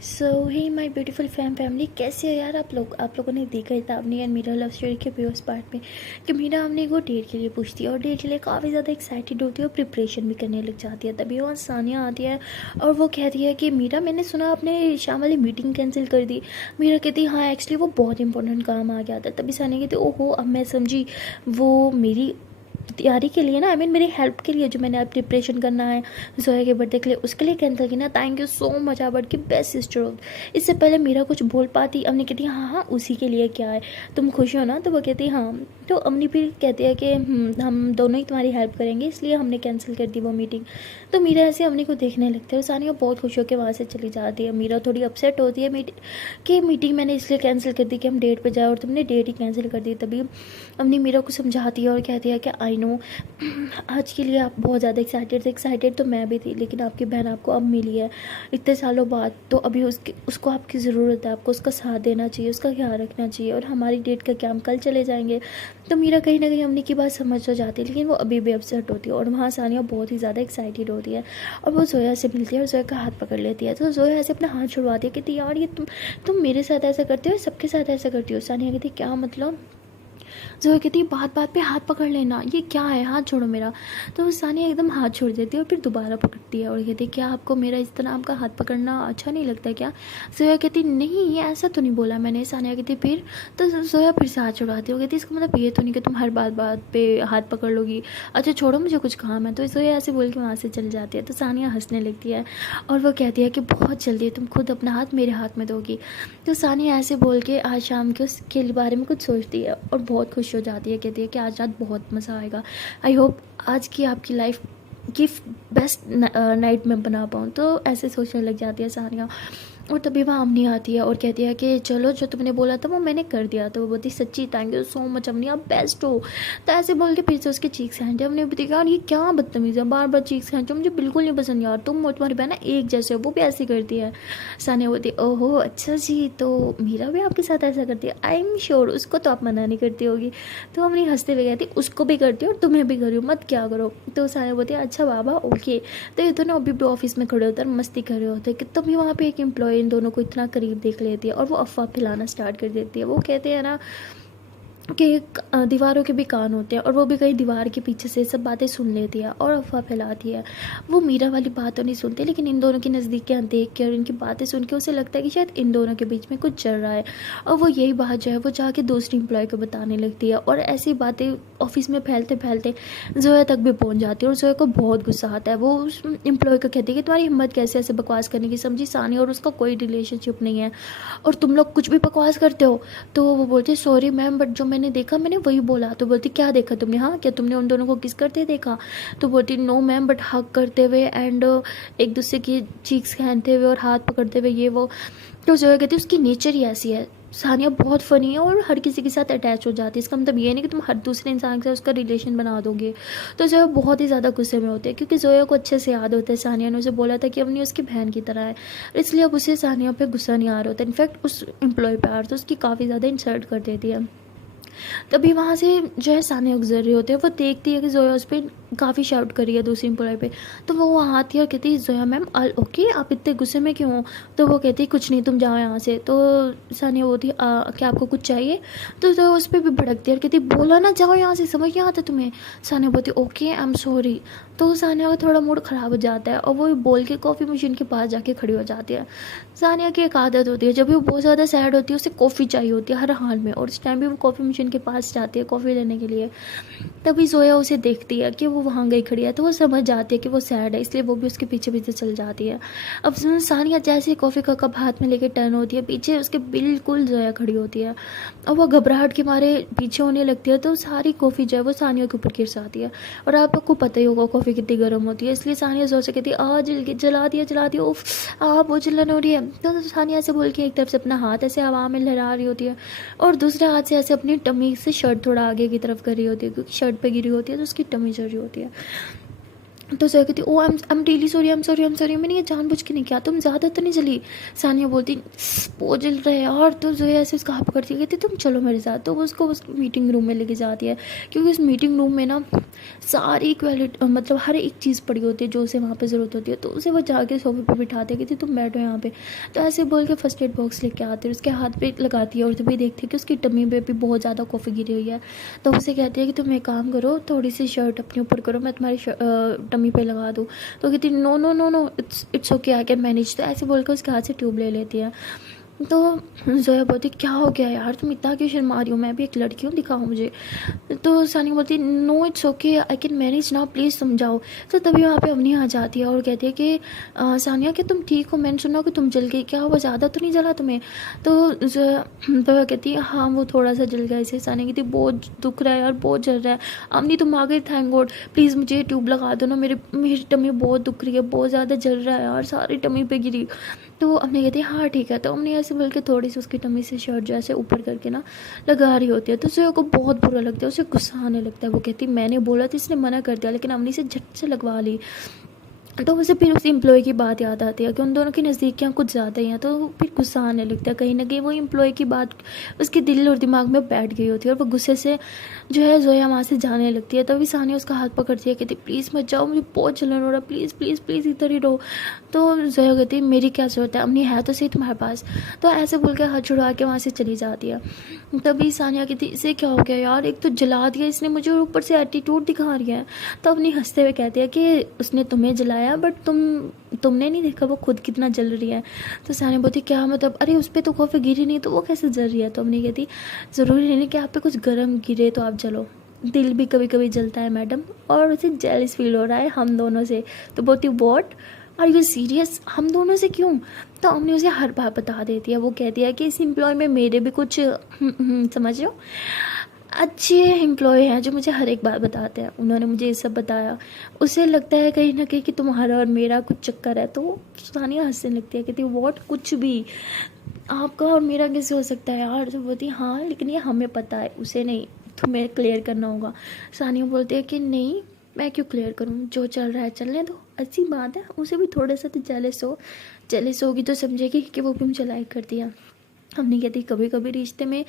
So he my beautiful family, कैसे है यार आप लोगों ने देखा ही था अपनी एंड मीरा लव स्टोरी के प्रीवियस पार्ट में कि मीरा हमने को डेट के लिए पूछती है और डेट के लिए काफ़ी ज़्यादा एक्साइटेड होती है और प्रिपरेशन भी करने लग जाती है। तभी वहाँ सानिया आती है और वो कहती है कि मीरा, मैंने सुना आपने शाम वाली मीटिंग कैंसिल कर दी। मीरा कहती है हाँ एक्चुअली वो बहुत इंपॉर्टेंट काम आ गया था। तभी सानिया कहती है ओहो, अब मैं समझी, वो मेरी तैयारी के लिए ना, आई मीन मेरी हेल्प के लिए, जो मैंने अब प्रिपरेशन करना है जोया के बर्थडे के लिए, उसके लिए कैंसिल की ना। थैंक यू सो मच, आप की बेस्ट सिस्टर हो। इससे पहले मीरा कुछ बोल पाती, अमनी कहती है हाँ हाँ उसी के लिए क्या है, तुम खुश हो ना। तो वो कहती है हाँ। तो अमनी फिर कहती है कि हम दोनों ही तुम्हारी हेल्प करेंगे, इसलिए हमने कैंसिल कर दी वो मीटिंग। तो मीरा ऐसे अमनी को देखने लगते हैं। सानिया बहुत खुश होकर वहाँ से चली जाती है। मीरा थोड़ी अपसेट होती है कि मीटिंग मैंने इसलिए कैंसिल कर दी कि हम डेट पे जाए और तुमने डेट ही कैंसिल कर दी। तभी अमनी मीरा को समझाती है और कहती है कि आई नो आज के लिए आप बहुत ज़्यादा एक्साइटेड थे। एक्साइटेड तो मैं भी थी, लेकिन आपकी बहन आपको अब मिली है इतने सालों बाद, तो अभी उसको आपकी ज़रूरत है, आपको उसका साथ देना चाहिए, उसका ख्याल रखना चाहिए। और हमारी डेट का क्या, हम कल चले जाएंगे। तो मीरा कहीं ना कहीं अमनी की बात समझ हो जाती है, लेकिन वो अभी भी अपसेट होती है। और वहाँ सानिया बहुत ही ज़्यादा एक्साइटेड होती है और वो जोया से मिलती है और जोया का हाथ पकड़ लेती है। तो जोया ऐसे अपना हाथ छुड़वाती है, कहती यार ये तुम मेरे साथ ऐसा करते हो, सबके साथ ऐसा करती हो। सानिया कहती क्या मतलब। जोया कहती बात बात पे हाथ पकड़ लेना, ये क्या है, हाथ छोड़ो मेरा। तो सानिया एकदम हाथ छोड़ देती है और फिर दोबारा पकड़ती है और कहती क्या आपको मेरा इस तरह आपका हाथ पकड़ना अच्छा नहीं लगता क्या। जोया कहती नहीं, ये ऐसा तो नहीं बोला मैंने। सानिया कहती फिर। तो जोया फिर से हाथ छुड़ाती है। वो कहती इसका मतलब ये तो नहीं कि तुम हर बात बात पे हाथ पकड़ लोगी, अच्छा छोड़ो मुझे कुछ काम है। तो जोया ऐसे बोल के वहाँ से चल जाती है। तो सानिया हंसने लगती है और वो कहती है कि बहुत जल्दी तुम खुद अपना हाथ मेरे हाथ में दोगी। तो सानिया ऐसे बोल के आज शाम के उसके बारे में कुछ सोचती है और बहुत खुश हो जाती है। कहती है कि आज रात बहुत मज़ा आएगा, आई होप आज की आपकी लाइफ की बेस्ट नाइट में बना पाऊँ। तो ऐसे सोचने लग जाती है सानिया। और तभी वहाँ अमनी आती है और कहती है कि चलो जो तुमने बोला था वो मैंने कर दिया। तो वो बोलती सच्ची थैंक यू सो मच अमनी, आप बेस्ट हो। तो ऐसे बोल के फिर से उसके चीक्स खींचे। हमने भी देखा यार ये क्या बदतमीज़ है, बार बार चीक्स खींचो, मुझे बिल्कुल नहीं पसंद यार। तुम और तुम्हारी बहन एक जैसे हो, वो भी ऐसी करती है। सानिया बोलती ओहो अच्छा जी, तो मीरा भी आपके साथ ऐसा करती है, आई एम श्योर उसको तो आप मना नहीं करती होगी। तो हमने हंसते हुए कहती उसको भी करती हो और तुम्हें भी करो, मत क्या करो। तो सानिया बोलती है अच्छा बाबा ओके। तो ये दोनों अभी भी ऑफिस में खड़े होते हैं, मस्ती कर रहे होते हैं कि तभी वहाँ पे एक एम्प्लॉय इन दोनों को इतना करीब देख लेती है और वो अफवाह फैलाना स्टार्ट कर देती है। वो कहते हैं ना कि दीवारों के भी कान होते हैं और वो भी कहीं दीवार के पीछे से सब बातें सुन लेती है और अफवाह फैलाती है। वो मीरा वाली बात तो नहीं सुनती, लेकिन इन दोनों की नज़दीकियाँ देख के और इनकी बातें सुन के उसे लगता है कि शायद इन दोनों के बीच में कुछ चल रहा है। और वो यही बात जो है वो जाके दूसरी एम्प्लॉय को बताने लगती है और ऐसी बातें ऑफिस में फैलते फैलते जोया तक भी पहुंच जाती है। और जोया को बहुत गुस्सा आता है। वो उस एम्प्लॉय को कहती है कि तुम्हारी हिम्मत कैसे ऐसे बकवास करने की, समझी सानिया और उसका कोई रिलेशनशिप नहीं है और तुम लोग कुछ भी बकवास करते हो। तो वो बोलती है सॉरी मैम, बट जो मैंने देखा मैंने वही बोला। तो बोलती क्या देखा तुमने, हाँ क्या तुमने उन दोनों को किस करते देखा। तो बोलती नो मैम, बट हक करते हुए एंड एक दूसरे की चीक्स खींचते हुए और हाथ पकड़ते हुए ये वो। तो जो कहती है उसकी नेचर ही ऐसी है। सानिया बहुत फ़नी है और हर किसी के साथ अटैच हो जाती है। इसका मतलब ये नहीं कि तुम हर दूसरे इंसान के साथ उसका रिलेशन बना दोगे। तो जो है बहुत ही ज़्यादा गुस्से में होते हैं क्योंकि जोया को अच्छे से याद होता है सानिया ने उसे बोला था कि अपनी उसकी बहन की तरह है, इसलिए अब उसे सानिया पे गुस्सा नहीं आ रहा होता। इनफैक्ट उस एम्प्लॉय पे आ रहा तो उसकी काफ़ी ज़्यादा इंसल्ट कर देती है। तभी वहाँ से जो है सानिया गुजर रही होती है। वो देखती है कि जोया उस पर काफ़ी शाउट कर रही है दूसरी एम्प्लॉय पे। तो वो वहाँ आती है और कहती है जोया मैम ऑल ओके, आप इतने गुस्से में क्यों हो। तो वो कहती है कुछ नहीं, तुम जाओ यहाँ से। तो सानिया बोलती क्या आपको कुछ चाहिए। तो जोया उस पर भी भड़कती है और कहती बोला ना जाओ यहाँ से, समझ नहीं आता तुम्हें। सानिया बोलती ओके आई एम सॉरी। तो सानिया का थोड़ा मूड ख़राब हो जाता है और वो बोल के कॉफ़ी मशीन के पास जाके खड़ी हो जाती है। सानिया की एक आदत होती है, जब भी वो बहुत ज़्यादा सैड होती है उसे कॉफ़ी चाहिए होती है हर हाल में, और इस टाइम भी वो कॉफ़ी मशीन के पास जाती है कॉफ़ी लेने के लिए। तभी जोया उसे देखती है कि वो वहाँ गई खड़ी है, तो वो समझ जाती है कि वो सैड है, इसलिए वो भी उसके पीछे पीछे चल जाती है। अब सानिया जैसे कॉफ़ी का कप हाथ में लेके टर्न होती है, पीछे उसके बिल्कुल जोया खड़ी होती है और वो घबराहट के मारे पीछे होने लगती है। तो सारी कॉफ़ी जो है वो सानिया के ऊपर गिर जाती है। और आपको पता ही होगा कॉफ़ी कितनी गर्म होती है, इसलिए सानिया जोर से कहती है जला दिया उफ वो जलन हो रही है। तो सानिया से बोल के एक तरफ से अपना हाथ ऐसे हवा में लहरा रही होती है और दूसरे हाथ से ऐसे अपनी टमी से शर्ट थोड़ा आगे की तरफ कर रही होती है, क्योंकि शर्ट पे गिरी होती है तो उसकी टमी चढ़ रही होती है। तो जोया कहती oh I am really sorry, I am sorry, मैंने ये जानबूझ के नहीं किया, तुम ज़्यादा तो नहीं जली। सानिया बोलती बहुत जल रहा है यार। तो जोया ऐसे उसका हाथ पकड़ती है, कहती तुम चलो मेरे साथ। तो वो उसको उस मीटिंग रूम में लेके जाती है, क्योंकि उस मीटिंग रूम में ना सारी क्वालिटी मतलब हर एक चीज़ पड़ी होती है जो उसे वहाँ पे ज़रूरत होती है। तो उसे वो जाके सोफे पे बिठाते हैं, कहती तुम बैठो यहाँ पे। तो ऐसे बोल के फर्स्ट एड बॉक्स लेके आते हैं, उसके हाथ पे लगाती है और तभी देखती है कि उसकी टम्मी पे भी बहुत ज़्यादा कॉफ़ी गिरी हुई है। तो उसे कहती है कि तुम एक काम करो, थोड़ी सी शर्ट अपने ऊपर करो, मैं तुम्हारी टम्मी पे लगा दूँ। तो कहती no no no no, it's okay, I can manage. तो ऐसे बोलकर उसके हाथ से ट्यूब ले लेती है। तो जोया बोलती क्या हो गया यार, तुम इतना क्यों शर्मा रही हो, मैं भी एक लड़की हूँ, दिखाओ मुझे। तो सानिया बोलती no it's okay, I can manage now, please समझाओ। तो तभी वहाँ पे अवनी आ जाती है और कहती है कि सानिया कि तुम ठीक हो, मैंने सुना कि तुम जल गई, क्या हुआ, ज़्यादा तो नहीं जला तुम्हें। तो कहती है हाँ वो थोड़ा सा जल गया। इसे सानिया कहती बहुत दुख रहा है यार, बहुत जल रहा है। अवनी तुम आ गई, थैंक गॉड, प्लीज़ मुझे ट्यूब लगा दो ना, मेरी टमी बहुत दुख रही है, बहुत ज़्यादा जल रहा है यार, सारी टमी पे गिरी। तो हमने कहती है हाँ ठीक है। तो हमने ऐसे बोल के थोड़ी सी उसकी टमी से शर्ट जो ऐसे ऊपर करके ना लगा रही होती है। तो जोया को बहुत बुरा लगता है, उसे गुस्सा आने लगता है। वो कहती मैंने बोला था, इसने मना कर दिया, लेकिन हमने से झट से लगवा ली। तो उसे फिर उस एम्प्लॉय की बात याद आती है कि उन दोनों की नज़दीकियाँ कुछ ज़्यादा ही हैं। तो फिर गुस्सा आने लगता है, कहीं ना कहीं वो एम्प्लॉय की बात उसके दिल और दिमाग में बैठ गई होती है, और वो गुस्से से जो है जोया वहाँ से जाने लगती है। तभी सानिया उसका हाथ पकड़ती है, कहती प्लीज़ मत जाओ, मुझे बहुत जलन हो रहा है, प्लीज़ प्लीज़ प्लीज़ इधर ही रहो। तो जोया कहती है मेरी क्या ज़रूरत है, अम्मी है तो सही तुम्हारे पास। तो ऐसे बोल के हाथ छुड़वा के वहाँ से चली जाती है। तभी सानिया कहती इसे क्या हो गया यार, एक तो जला दिया इसने मुझे और ऊपर से एटीट्यूड दिखा रही है। तो अपनी हंसते हुए कहती है कि उसने तुम्हें जलाया, बट तुमने नहीं देखा वो खुद कितना जल रही है। तो सानिया बोलती क्या मतलब, अरे उस पर तो कॉफ़ी गिरी नहीं, तो वो कैसे जल रही है। तो हमने कहती ज़रूरी नहीं कि आप पे कुछ गर्म गिरे तो आप जलो, दिल भी कभी कभी जलता है मैडम, और उसे जेलस फील हो रहा है हम दोनों से। तो बोलती वॉट आर यू सीरियस, हम दोनों से क्यों। तो हमने उसे हर बात बता देती है। वो कहती है कि इस एम्प्लॉय में मेरे भी कुछ समझ लो अच्छे एम्प्लॉय हैं जो मुझे हर एक बात बताते हैं, उन्होंने मुझे ये सब बताया। उसे लगता है कहीं ना कहीं कि तुम्हारा और मेरा कुछ चक्कर है। तो सानिया हंसने लगती है, कहती वॉट, कुछ भी आपका और मेरा कैसे हो सकता है यार। तो बोलती हाँ लेकिन ये हमें पता है, उसे नहीं, तुम्हें क्लियर करना होगा। सानिया बोलती है कि नहीं मैं क्यों क्लियर करूँ, जो चल रहा है चलने दो, अच्छी बात है। उसे भी थोड़ा सा तो जेलस होगी तो समझेगी कि वो भी मुझे लाइक करती है। हम नहीं कहती कभी कभी रिश्ते में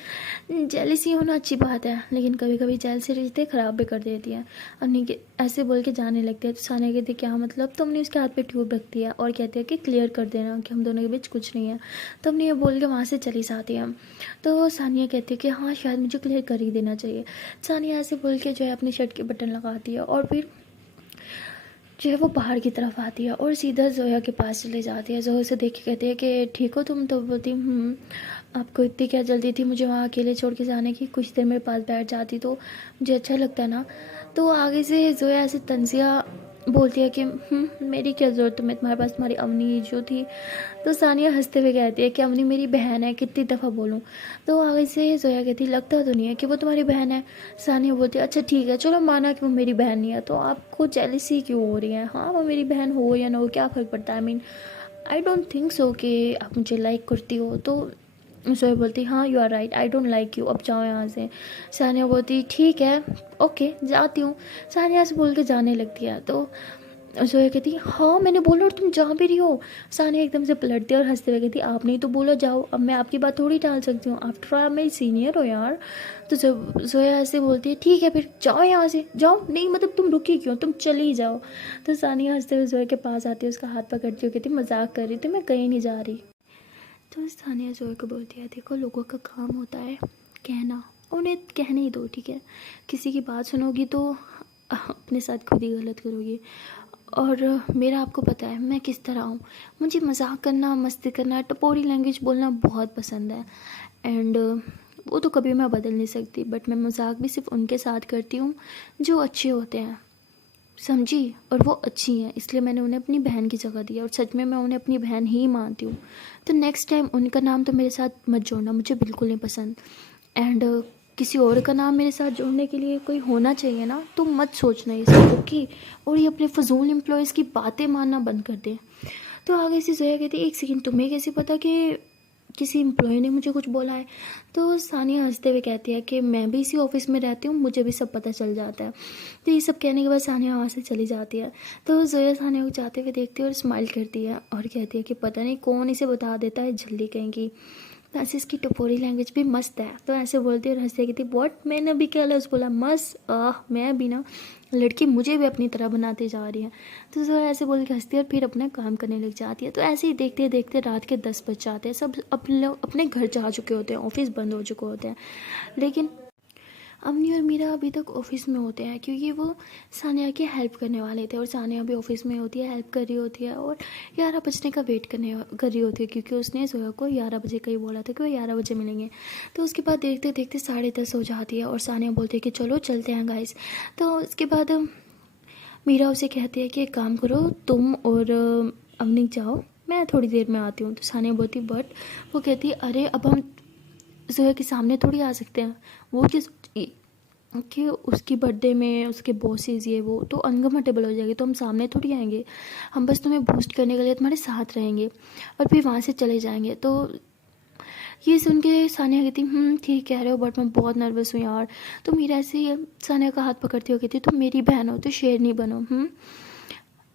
जेलसी होना अच्छी बात है, लेकिन कभी कभी जेलसी रिश्ते ख़राब भी कर देती है। हमने ऐसे बोल के जाने लगते हैं। तो सानिया कहती क्या मतलब, तो हमने उसके हाथ पे ट्यूब रखती है और कहती है कि क्लियर कर देना कि हम दोनों के बीच कुछ नहीं है। तो हमने ये बोल के वहाँ से चली जाती है। तो सानिया कहती है कि हाँ शायद मुझे क्लियर कर ही देना चाहिए। सानिया ऐसे बोल के जो है अपनी शर्ट के बटन लगाती है और फिर जो है वो बाहर की तरफ आती है और सीधा जोया के पास चली जाती है। जोया से देख के कहती है कि ठीक हो तुम। तो बोलती आपको इतनी क्या जल्दी थी मुझे वहाँ अकेले छोड़ के जाने की, कुछ देर मेरे पास बैठ जाती तो मुझे अच्छा लगता है ना। तो आगे से जोया ऐसे तंजिया बोलती है कि मेरी क्या ज़रूरत है, मैं तुम्हारे पास तुम्हारी अवनी जो थी। तो सानिया हंसते हुए कहती है कि अवनी मेरी बहन है, कितनी दफ़ा बोलूँ। तो आगे से जोया कहती लगता तो नहीं है कि वो तुम्हारी बहन है। सानिया बोलती है अच्छा ठीक है चलो माना कि वो मेरी बहन नहीं है, तो आपको जेलसी क्यों हो रही है। हाँ वो मेरी बहन हो या ना हो क्या फ़र्क पड़ता है, I mean I don't think so कि आप मुझे लाइक करती हो। तो जोया बोलती हाँ you are right, I don't like you, अब जाओ यहाँ से। सानिया बोलती ठीक है ओके जाती हूँ। सानिया से बोल के जाने लगती है। तो जोया कहती हाँ मैंने बोला और तुम जा भी रही हो। सानिया एकदम से पलटती है और हंसते हुए कहती आपने ही तो बोला जाओ, अब मैं आपकी बात थोड़ी टाल सकती हूँ, आफ्टर ऑल आप मेरी सीनियर हो यार। तो जोया ऐसे बोलती है ठीक है फिर जाओ यहाँ से, जाओ, नहीं मतलब तुम रुकी क्यों, तुम चली जाओ। तो सानिया हंसते हुए जोया के पास आती है, उसका हाथ पकड़ती हुई कहती मजाक कर रही थी, मैं कहीं नहीं जा रही। तो सानिया जोया को बोलती है देखो लोगों का काम होता है कहना, उन्हें कहने ही दो ठीक है, किसी की बात सुनोगी तो अपने साथ खुद ही गलत करोगी। और मेरा आपको पता है मैं किस तरह हूँ, मुझे मजाक करना, मस्ती करना, टपोरी लैंग्वेज बोलना बहुत पसंद है। एंड वो तो कभी मैं बदल नहीं सकती, बट मैं मजाक भी सिर्फ उनके साथ करती हूँ जो अच्छे होते हैं, समझी, और वो अच्छी हैं, इसलिए मैंने उन्हें अपनी बहन की जगह दिया और सच में मैं उन्हें अपनी बहन ही मानती हूँ। तो नेक्स्ट टाइम उनका नाम तो मेरे साथ मत जोड़ना, मुझे बिल्कुल नहीं पसंद। एंड किसी और का नाम मेरे साथ जोड़ने के लिए कोई होना चाहिए ना, तो मत सोचना ये सब ओके। और ये अपने फजूल एम्प्लॉयज़ की बातें मानना बंद कर दें। तो आगे से जोया कहती एक सेकेंड, तुम्हें कैसे पता कि किसी एम्प्लॉय ने मुझे कुछ बोला है। तो सानिया हंसते हुए कहती है कि मैं भी इसी ऑफिस में रहती हूँ, मुझे भी सब पता चल जाता है। तो ये सब कहने के बाद सानिया वहाँ से चली जाती है। तो जोया सानिया को जाते हुए देखती है और स्माइल करती है और कहती है कि पता नहीं कौन इसे बता देता है जल्दी कहेंगी। वैसे इसकी टपोरी लैंग्वेज भी मस्त है। तो ऐसे बोलती है और हंसते कहती व्हाट, मैंने अभी क्या लफ्ज़ बोला, मस्त, मैं भी ना लड़की मुझे भी अपनी तरह बनाते जा रही है। तो जो ऐसे बोल के हंसती है और फिर अपना काम करने लग जाती है। तो ऐसे ही देखते देखते रात के 10 बज जाते हैं। सब अपने घर जा चुके होते हैं, ऑफिस बंद हो चुके होते हैं। लेकिन अवनी और मीरा अभी तक ऑफिस में होते हैं क्योंकि वो सानिया की हेल्प करने वाले थे और सानिया भी ऑफिस में होती है, हेल्प कर रही होती है और 11 बजने का वेट कर रही होती है क्योंकि उसने जोया को 11 बजे का ही बोला था कि वो 11 बजे मिलेंगे। तो उसके बाद देखते देखते 10:30 हो जाती है और सानिया बोलती है कि चलो चलते हैं गाइस। तो उसके बाद मीरा उसे कहती है कि एक काम करो, तुम और अवनी जाओ, मैं थोड़ी देर में आती हूँ। तो सानिया बोलती बट, वो कहती है अरे अब हम जोया के सामने थोड़ी आ सकते हैं, वो किस कि उसकी बर्थडे में उसके बॉसेस ये वो तो अनकम्फर्टेबल हो जाएगी, तो हम सामने थोड़ी आएंगे, हम बस तुम्हें बूस्ट करने के लिए तुम्हारे साथ रहेंगे और फिर वहाँ से चले जाएंगे। तो ये सुन के सानिया कहती ठीक कह रहे हो बट मैं बहुत नर्वस हूँ यार। तो मीरा ऐसे ही सानिया का हाथ पकड़ती हो कहती तुम मेरी बहन हो तो शेरनी बनो,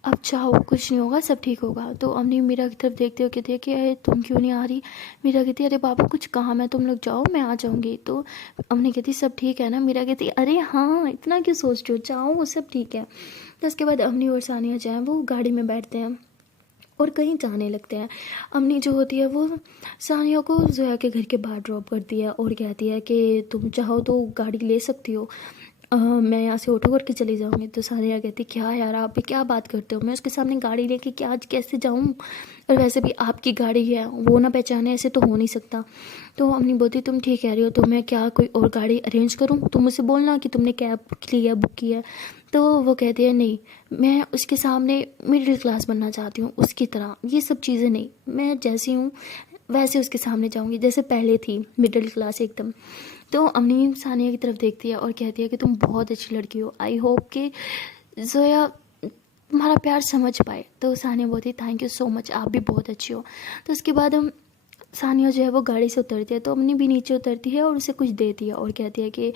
अब चाहो कुछ नहीं होगा, सब ठीक होगा। तो अम्मी मीरा की तरफ देखते हो कहती है कि अरे तुम क्यों नहीं आ रही। मीरा कहती है अरे बाबा कुछ काम है, तुम लोग जाओ मैं आ जाऊँगी। तो अम्मी कहती सब ठीक है ना। मीरा कहती है अरे हाँ इतना क्यों सोच रहे हो, जाओ सब ठीक है। तो उसके बाद अम्मी और सानिया जाए वो गाड़ी में बैठते हैं और कहीं जाने लगते हैं। अम्मी जो होती है वो सानिया को जोया के घर के बाहर ड्रॉप करती है और कहती है कि तुम चाहो तो गाड़ी ले सकती हो, मैं यहाँ से ऑटो करके चली जाऊँगी। तो सानिया कहती क्या यार आप भी क्या बात करते हो, मैं उसके सामने गाड़ी लेके क्या आज कैसे जाऊँ, और वैसे भी आपकी गाड़ी है वो ना पहचाने, ऐसे तो हो नहीं सकता। तो अम्मी बोलती तुम ठीक कह रही हो, तो मैं क्या कोई और गाड़ी अरेंज करूँ, तुम मुझसे बोलना कि तुमने कैब ली है, बुक की है। तो वो कहती है नहीं, मैं उसके सामने मिडिल क्लास बनना चाहती हूँ उसकी तरह, ये सब चीज़ें नहीं, मैं जैसी हूँ वैसे उसके सामने जाऊँगी जैसे पहले थी, मिडिल क्लास एकदम। तो अम्मी सानिया की तरफ देखती है और कहती है कि तुम बहुत अच्छी लड़की हो, आई होप कि जोया तुम्हारा प्यार समझ पाए। तो सानिया बोलती थैंक यू सो मच, आप भी बहुत अच्छी हो। तो उसके बाद हम सानिया जो है वो गाड़ी से उतरती है तो अम्मी भी नीचे उतरती है और उसे कुछ देती है और कहती है कि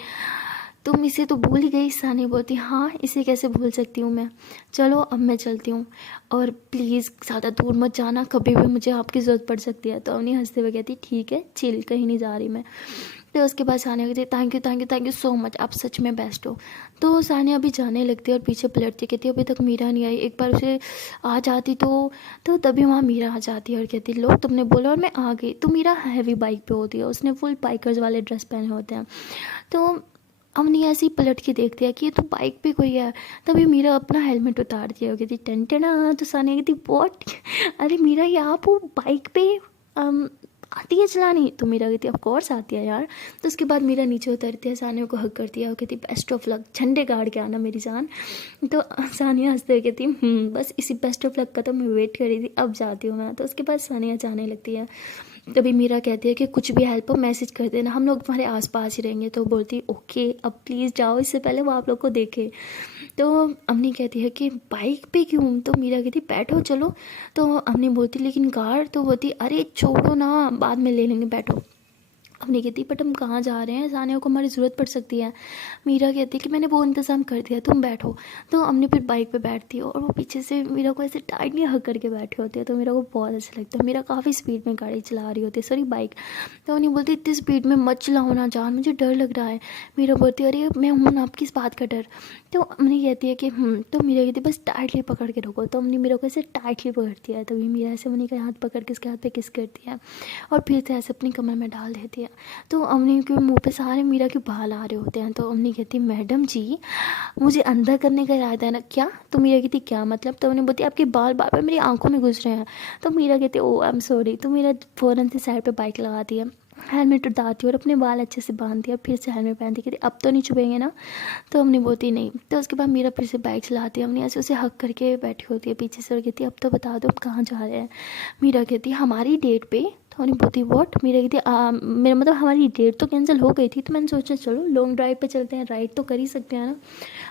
तुम इसे तो भूल ही गई। सानिया बोलती हाँ इसे कैसे भूल सकती हूँ मैं, चलो अब मैं चलती हूँ और प्लीज़ ज़्यादा दूर मत जाना, कभी भी मुझे आपकी ज़रूरत पड़ सकती है। तो अम्मी हंसते हुए कहती ठीक है चिल, कहीं नहीं जा रही मैं। तो उसके बाद सानिया कहती thank you thank you thank you so much, आप सच में बेस्ट हो। तो सानिया अभी जाने लगती है और पीछे पलटती कहती है अभी तक मीरा नहीं आई, एक बार उसे आ जाती तो तभी वहाँ मीरा आ जाती है और कहती लो तुमने बोला और मैं आ गई। तो मीरा हैवी बाइक पे होती है, उसने फुल बाइकर्स वाले ड्रेस पहने होते हैं। तो अवनी ऐसे ही पलट के देखती है कि ये तो बाइक पे कोई है। तभी मीरा अपना हेलमेट उतारती है, कहती टन टना। तो सानिया कहती वॉट, अरे मीरा ये आप वो बाइक पे आती है चलानी। तो मीरा कहती ऑफ कोर्स आती है यार। तो उसके बाद मीरा नीचे उतरती है, सानिया को हग करती है और कहती बेस्ट ऑफ लक, झंडे गाड़ के आना मेरी जान। तो सानिया हंसते हुए कहती बस इसी बेस्ट ऑफ लक का तो मैं वेट कर रही थी, अब जाती हूँ मैं। तो उसके बाद सानिया जाने लगती है। तभी मीरा कहती है कि कुछ भी हेल्प हो मैसेज कर देना, हम लोग तुम्हारे आसपास ही रहेंगे। तो बोलती ओके अब प्लीज़ जाओ, इससे पहले वो आप लोग को देखे। तो अम्मी कहती है कि बाइक पे क्यों। तो मीरा कहती बैठो चलो। तो अम्मी बोलती लेकिन कार। तो बोलती अरे छोड़ो ना बाद में ले लेंगे, बैठो। अम्मी कहती बट हम कहाँ जा रहे हैं, सानिया को हमारी ज़रूरत पड़ सकती है। मीरा कहती कि मैंने वो इंतज़ाम कर दिया, तुम बैठो। तो अम्मी फिर बाइक पे बैठती है और वो पीछे से मीरा को ऐसे टाइटली हग करके बैठी होती है। तो मेरा को बहुत अच्छा लगता है। मीरा काफ़ी स्पीड में गाड़ी चला रही होती है, सॉरी बाइक। तो उन्हें बोलती इतनी स्पीड में मत चलाओ ना जान, मुझे डर लग रहा है। मीरा बोलती अरे मैं हूँ ना, आप किस बात का डर। तो अम्मी कहती है कि तो मीरा कहती बस टाइटली पकड़ के रखो। तो अम्मी मेरा को ऐसे टाइटली पकड़ती है। तभी मीरा ऐसे मनी का हाथ पकड़ के उसके हाथ पे किस करती है और फिर से ऐसे अपनी कमर में डाल देती है। तो अम्मी के मुंह पे सारे मीरा के बाल आ रहे होते हैं। तो अम्मी कहती मैडम जी मुझे अंदर करने का इरादा है ना क्या। तो मीरा कहती क्या मतलब। तो उन्हें बोलती आपके बाल बार बार मेरी आंखों में घुस रहे हैं। तो मीरा कहती ओ आई एम सॉरी। तो मीरा फ़ौरन से साइड पे बाइक लगाती है, हेलमेट उतारती है और अपने बाल अच्छे से बांधती है, फिर से हेलमेट पहनती कहती अब तो नहीं छुपेंगे ना। तो अम्मी बोलती नहीं। तो उसके बाद मीरा फिर से बाइक चलाती है। अम्मी ऐसे उसे हक करके बैठी होती है पीछे से और कहती है अब तो बता दो अब कहाँ जा रहे हैं। मीरा कहती है हमारी डेट पे तो हमने बोलती व्हाट, मेरा कहती मेरा मतलब हमारी डेट तो कैंसिल हो गई थी, तो मैंने सोचा चलो लॉन्ग ड्राइव पे चलते हैं, राइड तो कर ही सकते हैं ना।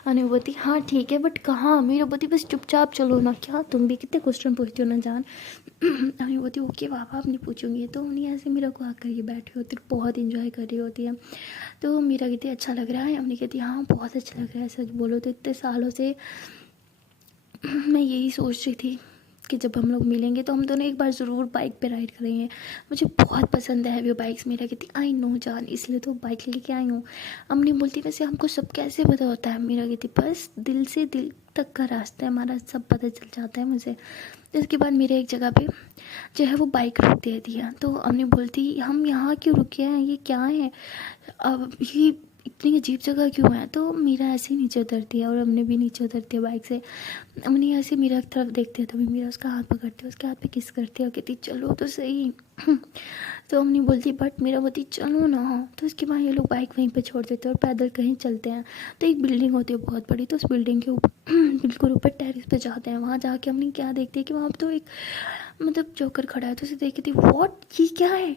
हमने बोलती हाँ ठीक है, बट कहाँ। मेरा बोलती बस चुपचाप चलो ना। क्या तुम भी कितने क्वेश्चन पूछती हो ना जान। हमने बोलती ओके पापा अब नहीं पूछूंगी। तो उन्हें ऐसे मेरा को आकर ये बैठी होती है, बहुत इंजॉय कर रही होती है। तो मेरा कहती अच्छा लग रहा है, हमने कहती हाँ बहुत अच्छा लग रहा है, सच बोलो तो इतने सालों से मैं यही सोच रही थी कि जब हम लोग मिलेंगे तो हम दोनों एक बार ज़रूर बाइक पे राइड करेंगे। मुझे बहुत पसंद है वो बाइक्स। मेरा कहती आई नो जान, इसलिए तो बाइक लेके आई हूँ। अम्मी बोलती वैसे हमको सब कैसे पता होता है। मेरा कहती बस दिल से दिल तक का रास्ता है हमारा, सब पता चल जाता है मुझे। तो उसके बाद मेरे एक जगह पे जो है वो बाइक रोक देती है। तो अम्मी बोलती हम यहाँ क्यों रुके हैं, ये क्या है, अब ये इतनी अजीब जगह क्यों है। तो मीरा ऐसे ही नीचे उतरती है और हमने भी नीचे उतरती है बाइक से। हमने ऐसे मीरा की तरफ देखते हैं तो मीरा उसका हाथ पकड़ती है, उसके हाथ पे किस करती है और कहती चलो तो सही। तो हमने बोलती बट मेरा बोलती चलो ना। तो उसके बाद ये लोग बाइक वहीं पे छोड़ देते हैं और पैदल कहीं चलते हैं। तो एक बिल्डिंग होती है बहुत बड़ी, तो उस बिल्डिंग के ऊपर बिल्कुल ऊपर टेरेस पे जाते हैं। वहाँ जाके हमने क्या देखते हैं कि वहाँ तो एक मतलब जोकर खड़ा है। तो उसे देखी थी व्हाट ये क्या है,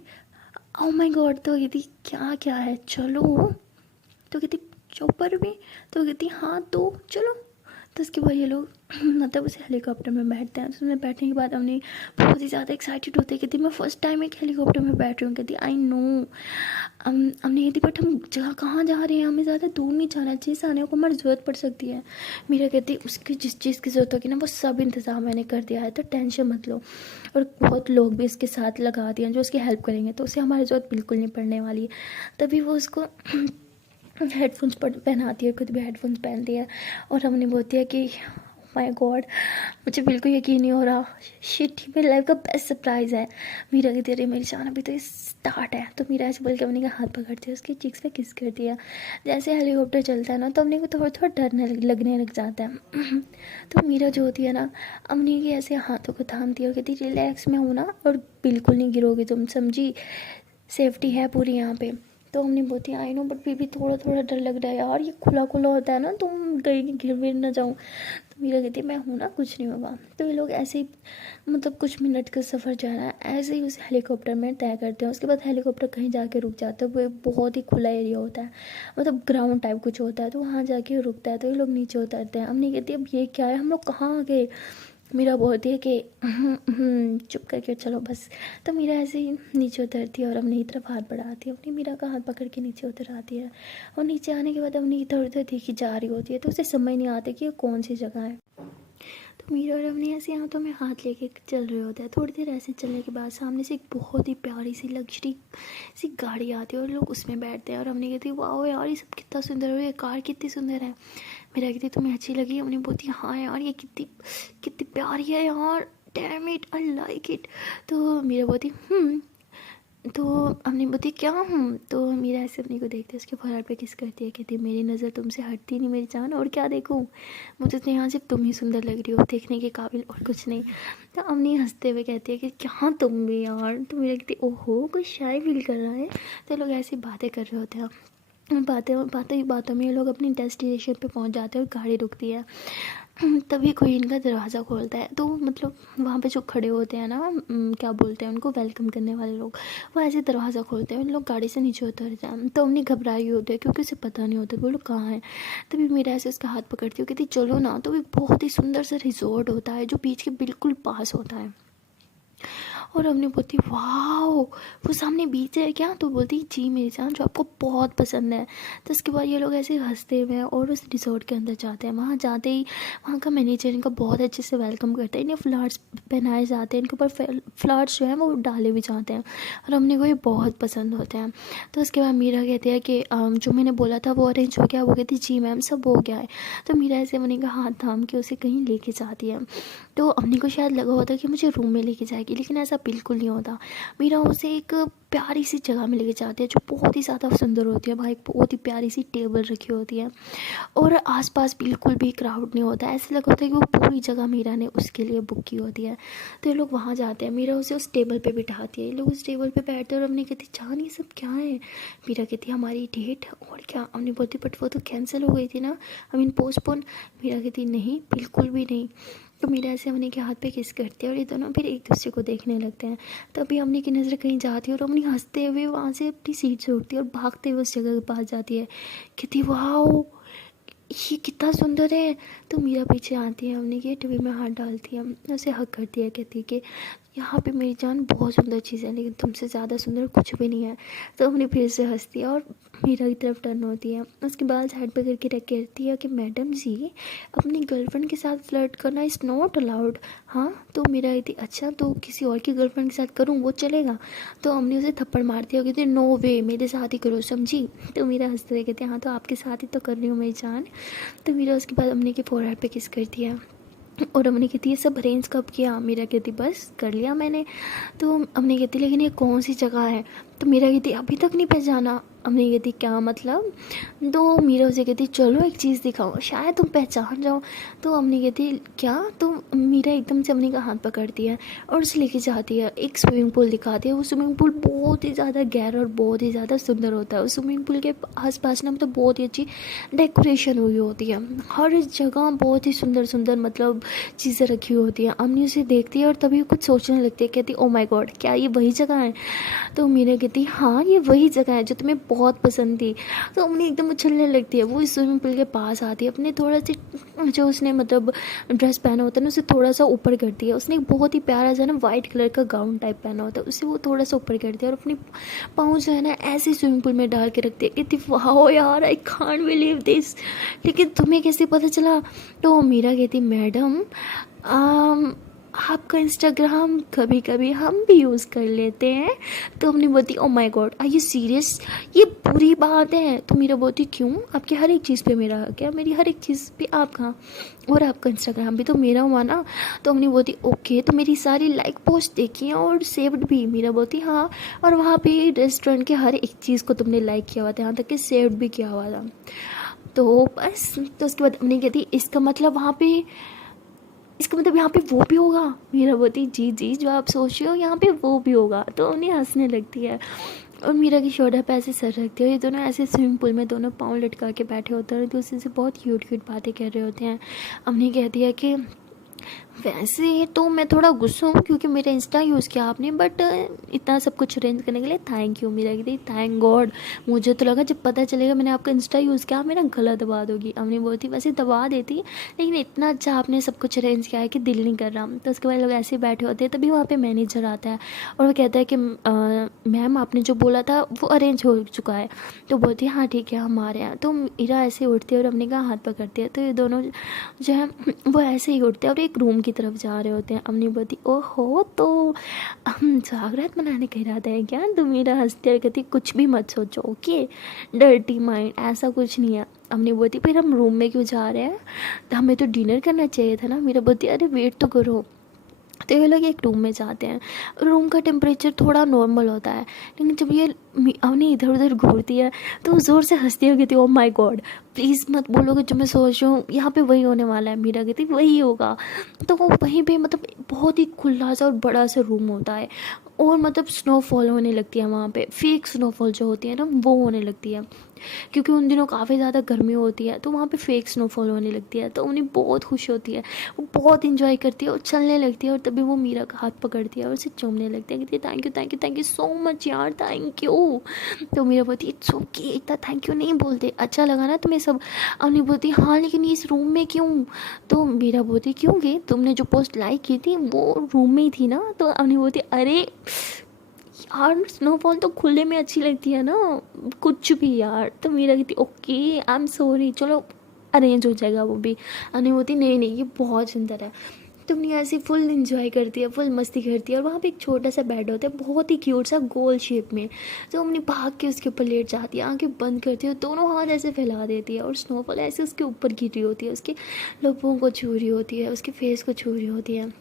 ओ माय गॉड। तो कहती क्या क्या है चलो। तो कहती चौपर में। तो कहती हाँ तो चलो। तो उसके बाद ये लोग मतलब उस हेलीकॉप्टर में बैठते हैं। तो उसमें बैठने के बाद हमने बहुत ही ज़्यादा एक्साइटेड होते हैं। कहती मैं फ़र्स्ट टाइम एक हेलीकॉप्टर में बैठ रही हूँ। कहती आई नो। हमने कहती बट हम जगह कहाँ जा रहे हैं, हमें ज़्यादा दूर नहीं जाना चाहिए, जाने को हमारी ज़रूरत पड़ सकती है। मेरा कहती उसकी जिस चीज़ की ज़रूरत होगी ना वो सब इंतज़ाम मैंने कर दिया है, तो टेंशन मत लो। और बहुत लोग भी इसके साथ लगा दिए हैं जो उसकी हेल्प करेंगे, तो उसे हमारी ज़रूरत बिल्कुल नहीं पड़ने वाली है। तभी वो उसको हेडफोन्स पहनाती है, खुद भी हेडफोन्स पहनती है। और हमने बोलती है कि माय गॉड मुझे बिल्कुल यकीन नहीं हो रहा, शिट मेरी लाइफ का बेस्ट सरप्राइज़ है। मीरा कहती है अरे मेरी जान अभी तो ये स्टार्ट है। तो मीरा ऐसे बोल के हमने का हाथ पकड़ती है, उसकी चिक्स पे किस करती है। जैसे हेलीकॉप्टर चलता है ना तो हमने को थोड़ा थोड़ा डरने लगने लग जाता है। तो मीरा जो होती है ना हमने के ऐसे हाथों को थामती है और कहती रिलैक्स में हूँ ना और बिल्कुल नहीं गिरोगी तुम, समझी, सेफ्टी है पूरी यहाँ पे। तो हमने बोलती आई नो बट फिर भी थोड़ा थोड़ा डर लग रहा है यार, ये खुला खुला होता है ना, तुम कहीं गिर विर ना जाऊँ। तो मीरा कहती है मैं हूँ ना, कुछ नहीं होगा। तो ये लोग ऐसे ही मतलब कुछ मिनट का सफ़र जा रहा है, ऐसे ही उस हेलीकॉप्टर में तय करते हैं। उसके बाद हेलीकॉप्टर कहीं जाके रुक जाता है, वो एक बहुत ही खुला एरिया होता है, मतलब ग्राउंड टाइप कुछ होता है, तो वहाँ जाके रुकता है। तो ये लोग नीचे उतरते हैं। हमने कहती है अब ये क्या है, हम लोग कहाँ आ गए। मेरा बोलती है कि चुप करके चलो बस। तो मीरा ऐसे ही नीचे उतरती है और अपनी तरफ हाथ बढ़ाती है, अपनी मीरा का हाथ पकड़ के नीचे उतर आती है। और नीचे आने के बाद अपनी इधर उधर देखी जा रही होती है, तो उसे समझ नहीं आता कि ये कौन सी जगह है। तो मीरा और अपनी ऐसे हाथों में हाथ लेके चल रहे होते हैं। थोड़ी देर ऐसे चलने के बाद सामने से एक बहुत ही प्यारी सी लग्जरी सी गाड़ी आती है और लोग उसमें बैठते हैं। और हमने कहती वाह यार ये सब कितना सुंदर है, ये कार कितनी सुंदर है। मेरा कहती तुम्हें अच्छी लगी। हमने बोलती हाँ यार ये कितनी कितनी प्यारी है यार, damn it I like it. तो मेरा बोलती तो हमने बोलती क्या हूँ। तो मेरा ऐसे अपने को देखते उसके फोrehead पे किस करती है, कहती मेरी नज़र तुमसे हटती नहीं मेरी जान, और क्या देखूँ, मुझे तो यहाँ सिर्फ तुम ही सुंदर लग रही हो, देखने के काबिल और कुछ नहीं। तो अम्मी हंसते हुए कहती है कि क्या तुम भी यार। तो मेरा कहती ओहो कोई शाय फील कर रहा है। तो लोग ऐसी बातें कर रहे होते हैं, बातों में ये लोग अपनी डेस्टिनेशन पे पहुंच जाते हैं और गाड़ी रुकती है। तभी कोई इनका दरवाज़ा खोलता है। तो मतलब वहाँ पे जो खड़े होते हैं ना क्या बोलते हैं उनको, वेलकम करने वाले लोग, वो ऐसे दरवाज़ा खोलते हैं, उन लोग गाड़ी से नीचे उतर जाए। तो हमने घबराई होते हैं क्योंकि उसे पता नहीं होता वो लोग कहाँ हैं। तभी मेरा ऐसे उसका हाथ पकड़ती हूँ, कहती चलो ना। तो एक बहुत ही सुंदर सा रिजॉर्ट होता है जो बीच के बिल्कुल पास होता है। और हमने बोलती वाह वो सामने बीच है क्या। तो बोलती जी मेरी जान जो आपको बहुत पसंद है। तो उसके बाद ये लोग ऐसे हंसते हुए और उस रिजॉर्ट के अंदर जाते हैं। वहाँ जाते ही वहाँ का मैनेजर इनका बहुत अच्छे से वेलकम करता है, इन्हें फ्लावर्स पहनाए जाते हैं, इनके ऊपर फ्लावर्स जो है वो डाले भी जाते हैं और हमने को ये बहुत पसंद होते हैं। तो उसके बाद मीरा कहती है कि जो मैंने बोला था वो अरेंज हो गया। वो कहती जी मैम सब हो गया है। तो मीरा ऐसे उन्हीं का हाथ थाम के उसे कहीं लेके जाती है। तो अम्मी को शायद लगा होता कि मुझे रूम में लेके जाएगी, लेकिन ऐसा बिल्कुल नहीं होता। मीरा उसे एक प्यारी सी जगह में लेके जाते हैं जो बहुत ही ज़्यादा सुंदर होती है। वहाँ एक बहुत ही प्यारी सी टेबल रखी होती है और आसपास बिल्कुल भी क्राउड नहीं होता। ऐसे लगा होता है कि वो पूरी जगह मीरा ने उसके लिए बुक की होती है। तो ये लोग वहाँ जाते हैं, मीरा उसे उस टेबल पे बिठाती है, ये लोग उस टेबल पे बैठते हैं। और हमने कहती जान ये सब क्या है। मीरा कहती हमारी डेट। और क्या। हमने बोलती बट वो तो कैंसिल हो गई थी ना, आई मीन पोस्टपोन। मीरा कहती नहीं बिल्कुल भी नहीं। तो मीरा ऐसे अमनी के हाथ पे किस करती है और ये दोनों फिर एक दूसरे को देखने लगते हैं। तभी अमनी की नज़र कहीं जाती है और अमनी हंसते हुए वहाँ से अपनी सीट से उठती है और भागते हुए उस जगह के पास जाती है। कहती वाह ये कितना सुंदर है। तो मीरा पीछे आती है, अमनी के टबी में हाथ डालती है, उसे हक करती है, कहती है कि यहाँ पे मेरी जान बहुत सुंदर चीज़ है लेकिन तुमसे ज़्यादा सुंदर कुछ भी नहीं है। तो अमनी फिर से हंसती है और मीरा की तरफ टर्न होती है, उसके बाल साइड पे करके रख के कहती है कि मैडम जी अपनी गर्लफ्रेंड के साथ फ्लर्ट करना इज़ नॉट अलाउड। हाँ तो मीरा कहती अच्छा तो किसी और की गर्लफ्रेंड के साथ करूँ वो चलेगा। तो अमनी उसे थप्पड़ मारती है और कहती है नो वे मेरे साथ ही करो समझी। तो मीरा हंसते हुए कहती है हाँ तो आपके साथ ही तो कर रही हूँ मेरी जान। तो मीरा उसके बाद अमनी के फोरहेड पे किस करती है और अमनी कहती है सब अरेंज कब किया। मीरा कहती बस कर लिया मैंने। तो अमनी कहती लेकिन ये कौन सी जगह है। तो मीरा कहती अभी तक नहीं पहचाना। अमनी कहती क्या मतलब। तो मीरा उसे कहती चलो एक चीज़ दिखाओ शायद तुम पहचान जाओ। तो अमनी कहती क्या। तो मीरा एकदम से अमनी का हाथ पकड़ती है और उसे लेके जाती है, एक स्विमिंग पूल दिखाती है। वो स्विमिंग पूल बहुत ही ज़्यादा गहरा और बहुत ही ज़्यादा सुंदर होता है। उस स्विमिंग पूल के आस पास ना मतलब बहुत ही अच्छी डेकोरेशन हुई होती है, हर जगह बहुत ही सुंदर सुंदर मतलब चीज़ें रखी हुई होती हैं। अमनी उसे देखती है और तभी कुछ सोचने लगती है, कहती ओ माय गॉड क्या ये वही जगह है। तो मीरा कहती हाँ ये वही जगह है जो तुम्हें बहुत पसंद थी। तो अमनी एकदम उछलने लगती है, वो इस स्विमिंग पूल के पास आती है, अपने थोड़ा सी जो उसने मतलब ड्रेस पहना होता है ना उसे थोड़ा सा ऊपर करती है। उसने एक बहुत ही प्यारा सा ना वाइट कलर का गाउन टाइप पहना होता है, उसे वो थोड़ा सा ऊपर करती है और अपनी पाँव जो है ना ऐसे स्विमिंग पूल में डाल के रखती है। कहती वाह यार आई कांट बिलीव दिस, लेकिन तुम्हें कैसे पता चला। तो मीरा कहती मैडम आपका इंस्टाग्राम कभी कभी हम भी यूज़ कर लेते हैं। तो हमने बोलती oh my God are you serious, ये बुरी बात है। तो मेरा बोलती क्यों, आपकी हर एक चीज़ पे मेरा क्या, मेरी हर एक चीज़ पे आपका, और आपका इंस्टाग्राम भी तो मेरा हुआ ना। तो हमने बोलती ओके तो मेरी सारी लाइक पोस्ट देखी हैं और सेव्ड भी। मेरा बोलती हाँ और वहाँ पे रेस्टोरेंट के हर एक चीज़ को तुमने लाइक किया हुआ था, यहाँ तक कि सेव्ड भी किया हुआ था। तो बस तो उसके बाद हमने कहती इसका मतलब वहाँ पे, इसका मतलब यहाँ पे वो भी होगा। मीरा बोलती जी जी जो आप सोच रहे हो यहाँ पे वो भी होगा। तो उन्हें हंसने लगती है और मीरा की शोल्डर पे ऐसे सर रखती है। ये दोनों ऐसे स्विमिंग पूल में दोनों पाँव लटका के बैठे होते हैं और एक दूसरे से बहुत क्यूट क्यूट बातें कर रहे होते हैं। अमनी कहती है कि वैसे तो मैं थोड़ा गुस्सा हूँ क्योंकि मेरा इंस्टा यूज़ किया आपने, बट इतना सब कुछ अरेंज करने के लिए थैंक यू। मेरा कहती थैंक गॉड, मुझे तो लगा जब पता चलेगा मैंने आपका इंस्टा यूज़ किया मेरा गला दबा दोगी। हमने बोलती वैसे दबा देती लेकिन इतना अच्छा आपने सब कुछ अरेंज किया है कि दिल नहीं कर रहा। तो उसके बाद लोग ऐसे बैठे होते हैं, तभी वहाँ पर मैनेजर आता है और वो कहता है कि मैम आपने जो बोला था वो अरेंज हो चुका है। तो बोलती है हाँ ठीक है हम आ रहे हैं। तो मीरा ऐसे उठती है और हमने कहा हाथ पकड़ती है। तो ये दोनों जो है वो ऐसे ही उठते हैं और एक रूम की तरफ जा रहे होते हैं। अमनी बोलती ओहो तो हम जागरात मनाने का इरादा है क्या। तो मेरा हंसती और कहती कुछ भी मत सोचो ओके, डर्टी माइंड ऐसा कुछ नहीं है। अमनी बोलती फिर हम रूम में क्यों जा रहे हैं, तो हमें तो डिनर करना चाहिए था ना। मेरा बोलती अरे वेट तो करो। तो ये लोग एक रूम में जाते हैं, रूम का टेम्परेचर थोड़ा नॉर्मल होता है लेकिन जब ये अवनी इधर उधर घूरती है तो ज़ोर से हंसती है, कहती है ओ माय गॉड प्लीज़ मत बोलोगे जो मैं सोच रही हूँ यहाँ पे वही होने वाला है। मीरा कहती वही होगा। तो वो वहीं पे मतलब बहुत ही खुला सा और बड़ा सा रूम होता है और मतलब स्नोफॉल होने लगती है वहाँ पे, फेक स्नोफॉल जो होती है ना वो होने लगती है क्योंकि उन दिनों काफ़ी ज़्यादा गर्मी होती है तो वहाँ पे फेक स्नोफॉल होने लगती है। तो उन्हें बहुत खुशी होती है, वो बहुत इंजॉय करती है और चलने लगती है और तभी वो मीरा का हाथ पकड़ती है और उसे चूमने लगती है, कहती है thank you thank you thank you so much यार थैंक यू। तो मीरा बोलती इट्स ओके, इतना थैंक यू नहीं बोलते, अच्छा लगा ना तुम्हें सब। अवनी बोलती हाँ लेकिन इस रूम में क्यों। तो मीरा बोलती क्योंकि तुमने जो पोस्ट लाइक की थी वो रूम में ही थी ना। तो अवनी बोलती अरे यार स्नोफॉल तो खुले में अच्छी लगती है ना, कुछ भी यार। तो मीरा कहती ओके आई एम सॉरी चलो अरेंज हो जाएगा वो भी। अने होती नहीं नहीं ये बहुत सुंदर है। तो अपनी ऐसी फुल इंजॉय करती है, फुल मस्ती करती है और वहाँ पे एक छोटा सा बेड होता है बहुत ही क्यूट सा गोल शेप में। तो अपनी भाग के उसके ऊपर लेट जाती है, आंखें बंद करती है, दोनों हाथ ऐसे फैला देती है और स्नोफॉल ऐसे उसके ऊपर गिर रही होती है, उसके लबों को छू रही होती है, उसके फेस को छू रही होती है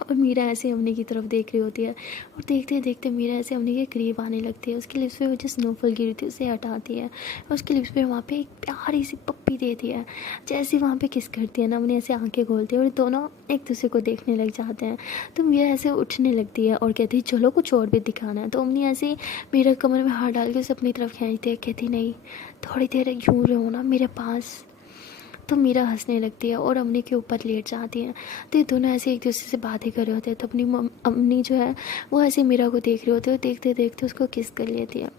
और मीरा ऐसे अमनी की तरफ देख रही होती है और देखते देखते मीरा ऐसे अमनी के करीब आने लगती है। उसकी लिप्स पे वो जो स्नोफॉल गिरी थी उसे हटाती है और उसकी लिप्स पे वहाँ पे एक प्यारी सी पप्पी देती है। जैसे वहाँ पे किस करती है ना अमनी ऐसे आंखें खोलती है और दोनों एक दूसरे को देखने लग जाते हैं। तो मीरा ऐसे उठने लगती है और कहती है चलो कुछ और भी दिखाना है। तो अमनी ऐसे मेरे कमर में हाथ डाल के उसे अपनी तरफ खींचती है, कहती नहीं थोड़ी देर यूँ रहो ना मेरे पास। तो मीरा हंसने लगती है और अम्मी के ऊपर लेट जाती हैं। तो ये दोनों ऐसे एक दूसरे से बातें कर रहे होते हैं। तो अपनी अम्मी जो है वो ऐसे मीरा को देख रहे होते हैं और देखते देखते उसको किस कर लेती है।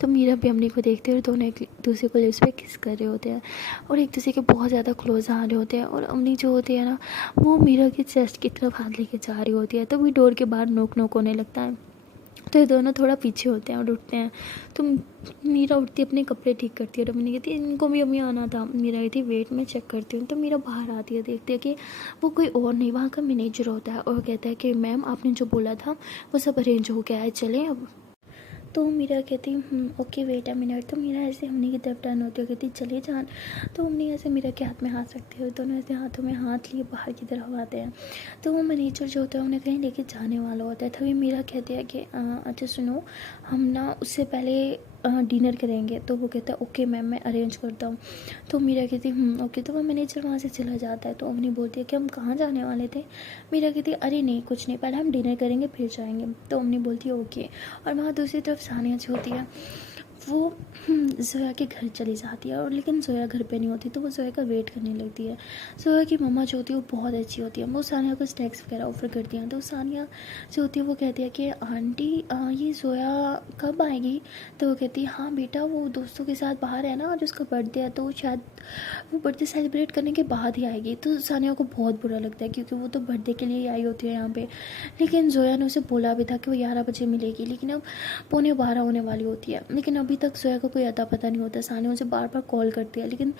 तो मीरा भी अम्मी को देखते हैं और दोनों एक दूसरे को लिप्स पे किस कर रहे होते हैं और एक दूसरे के बहुत ज़्यादा क्लोज आ रहे होते हैं। और अम्मी जो होती है ना वो मीरा की चेस्ट की तरफ हाथ लेके जा रही होती है। तभी डोर के बाहर नोक नोक होने लगता है। तो ये दोनों थोड़ा पीछे होते हैं और उठते हैं। तो मीरा उठती है, अपने कपड़े ठीक करती है और अम्मी कहती है इनको भी अभी आना था। मीरा कहती है वेट मैं चेक करती हूँ। तो मीरा बाहर आती है, देखती है कि वो कोई और नहीं वहाँ का मैनेजर होता है और कहता है कि मैम आपने जो बोला था वो सब अरेंज हो गया है, चलें अब। तो मीरा कहती ओके वेट अ मिनट। तो मीरा ऐसे अम्मी की तरफ टर्न होती है, कहती चले जान। तो अम्मी ऐसे मीरा के हाथ में हाथ रखती है, दोनों ऐसे हाथों में हाथ लिए बाहर की तरफ आते हैं। तो वो मैनेजर जो होता है उन्हें कहीं लेके जाने वाला होता है। तभी मीरा कहती है कि अच्छा सुनो, हम ना उससे पहले डिनर करेंगे। तो वो कहता है ओके मैम मैं अरेंज करता हूँ। तो मीरा कहती ओके। तो वो मैनेजर वहाँ से चला जाता है। तो अम्मी बोलती है कि हम कहाँ जाने वाले थे। मीरा कहती है अरे नहीं कुछ नहीं, पहले हम डिनर करेंगे फिर जाएंगे। तो अम्मी बोलती है ओके। और वहाँ दूसरी तरफ सानिया जो होती है वो ज़ोया के घर चली जाती है। और लेकिन ज़ोया घर पे नहीं होती। तो वो ज़ोया का वेट करने लगती है। ज़ोया की मम्मा जो होती है वो बहुत अच्छी होती है, वो सानिया को स्नैक्स वगैरह ऑफ़र करती हैं। तो सानिया जो होती है वो कहती है कि आंटी ये ज़ोया कब आएगी। तो वो कहती है हाँ बेटा वो दोस्तों के साथ बाहर है ना, आज उसका बर्थडे है, तो शायद वो बर्थडे सेलिब्रेट करने के बाद ही आएगी। तो सानिया को बहुत बुरा लगता है क्योंकि वो तो बर्थडे के लिए ही आई होती है यहाँ पे। लेकिन ज़ोया ने उसे बोला भी था कि वो 11 बजे मिलेगी, लेकिन अब 11:15 होने वाली होती है। लेकिन अभी तक ज़ोया का कोई अता पता नहीं होता। सानिया उसे बार बार कॉल करती है लेकिन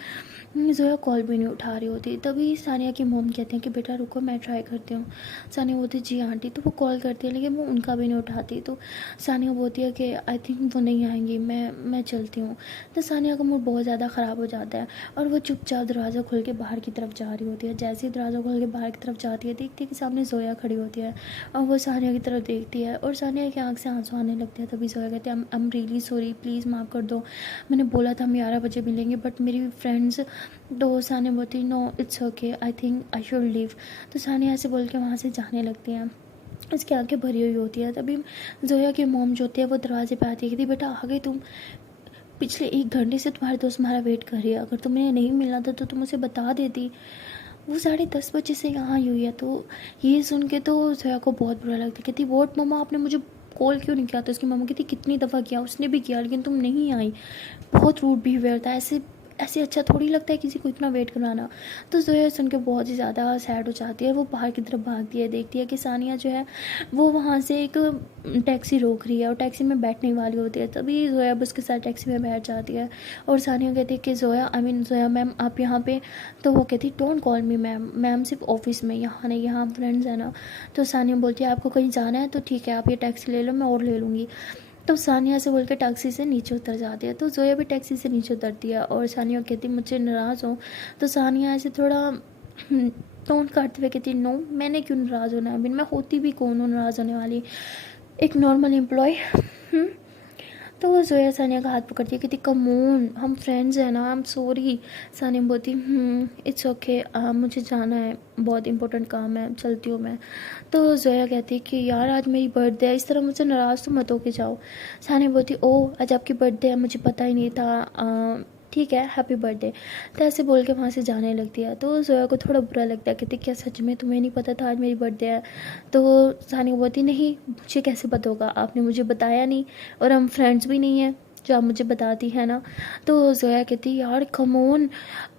ज़ोया कॉल भी नहीं उठा रही होती। तभी सानिया की मॉम कहते हैं कि बेटा रुको मैं ट्राई करती हूँ। सानिया बोलती जी आंटी। तो वो कॉल करती है लेकिन वो उनका भी नहीं उठाती। तो सानिया बोलती है कि आई थिंक वो नहीं आएंगी, मैं चलती हूँ। तो सानिया का मूड बहुत ज़्यादा ख़राब हो जाता है और वो चुपचाप दरवाज़ा खोल के बाहर की तरफ जा रही होती है। जैसे ही दरवाज़ा खोल के बाहर की तरफ जाती है देखती है कि सामने ज़ोया खड़ी होती है और वो सानिया की तरफ देखती है और सानिया की आँख से आंसू आने लगते हैं। तभी ज़ोया कहती है आई एम रियली सॉरी, प्लीज़ माफ़ कर दो, मैंने बोला था हम 11 बजे मिलेंगे बट मेरी फ्रेंड्स। तो सानिया बोलती no it's okay, I think I should leave. तो सानिया ऐसे बोल के वहाँ से जाने लगती हैं। उसकी आंखें भरी हुई होती है। तभी ज़ोया की मॉम जो होती है वो दरवाजे पे आती है, कहती बेटा आ गई तुम, पिछले 1 घंटे से तुम्हारे दोस्त तुम्हारा वेट कर रही है, अगर तुम्हें नहीं मिलना था तो तुम उसे बता देती, वो 10:30 बजे से यहाँ आई हुई है। तो ये सुन के तो ज़ोया को बहुत बुरा लगता है, कहती वोट मम्मा आपने मुझे कॉल क्यों नहीं किया। तो उसकी मम्मा कहती कितनी दफ़ा किया, उसने भी किया लेकिन तुम नहीं आई, बहुत रूड बिहेवियर था, ऐसे ऐसे अच्छा थोड़ी लगता है किसी को इतना वेट करवाना। तो ज़ोया सुन के बहुत ही ज़्यादा सैड हो जाती है। वो बाहर की तरफ भागती है, देखती है कि सानिया जो है वो वहाँ से एक टैक्सी रोक रही है और टैक्सी में बैठने वाली होती है। तभी ज़ोया बस के साथ टैक्सी में बैठ जाती है और सानिया कहती है कि ज़ोया मैम आप यहाँ पे। तो वो कहती don't call me ma'am, ma'am सिर्फ ऑफिस में, यहाँ नहीं, यहाँ फ्रेंड्स हैं ना। तो सानिया बोलती है आपको कहीं जाना है तो ठीक है आप ये टैक्सी ले लो, मैं और ले लूँगी। तो सानिया से बोल के टैक्सी से नीचे उतर जाती है। तो ज़ोया भी टैक्सी से नीचे उतरती है और सानिया कहती मुझसे नाराज़ हो। तो सानिया ऐसे थोड़ा टोन काटते हुए कहती नो, मैंने क्यों नाराज़ होना है, मैं होती भी कौन हूँ नाराज़ होने वाली, एक नॉर्मल एम्प्लॉय। तो वो ज़ोया सानिया का हाथ पकड़ती है, कहती कम ऑन हम फ्रेंड्स हैं ना, आई एम सॉरी। सानिया बोलती इट्स ओके, मुझे जाना है, बहुत इंपॉर्टेंट काम है, चलती हूँ मैं। तो ज़ोया कहती है कि यार आज मेरी बर्थडे है, इस तरह मुझसे नाराज़ तो मत होके जाओ। सानिया बोलती ओह आज आपकी बर्थडे है, मुझे पता ही नहीं था, ठीक है हैप्पी बर्थडे। तो ऐसे बोल के वहाँ से जाने लगती है। तो ज़ोया को थोड़ा बुरा लगता है, कहती क्या सच में तुम्हें नहीं पता था आज मेरी बर्थडे है। तो सानिया बोलती नहीं मुझे कैसे पता होगा, आपने मुझे बताया नहीं और हम फ्रेंड्स भी नहीं हैं जो आप मुझे बताती है ना। तो ज़ोया कहती यार कम ऑन,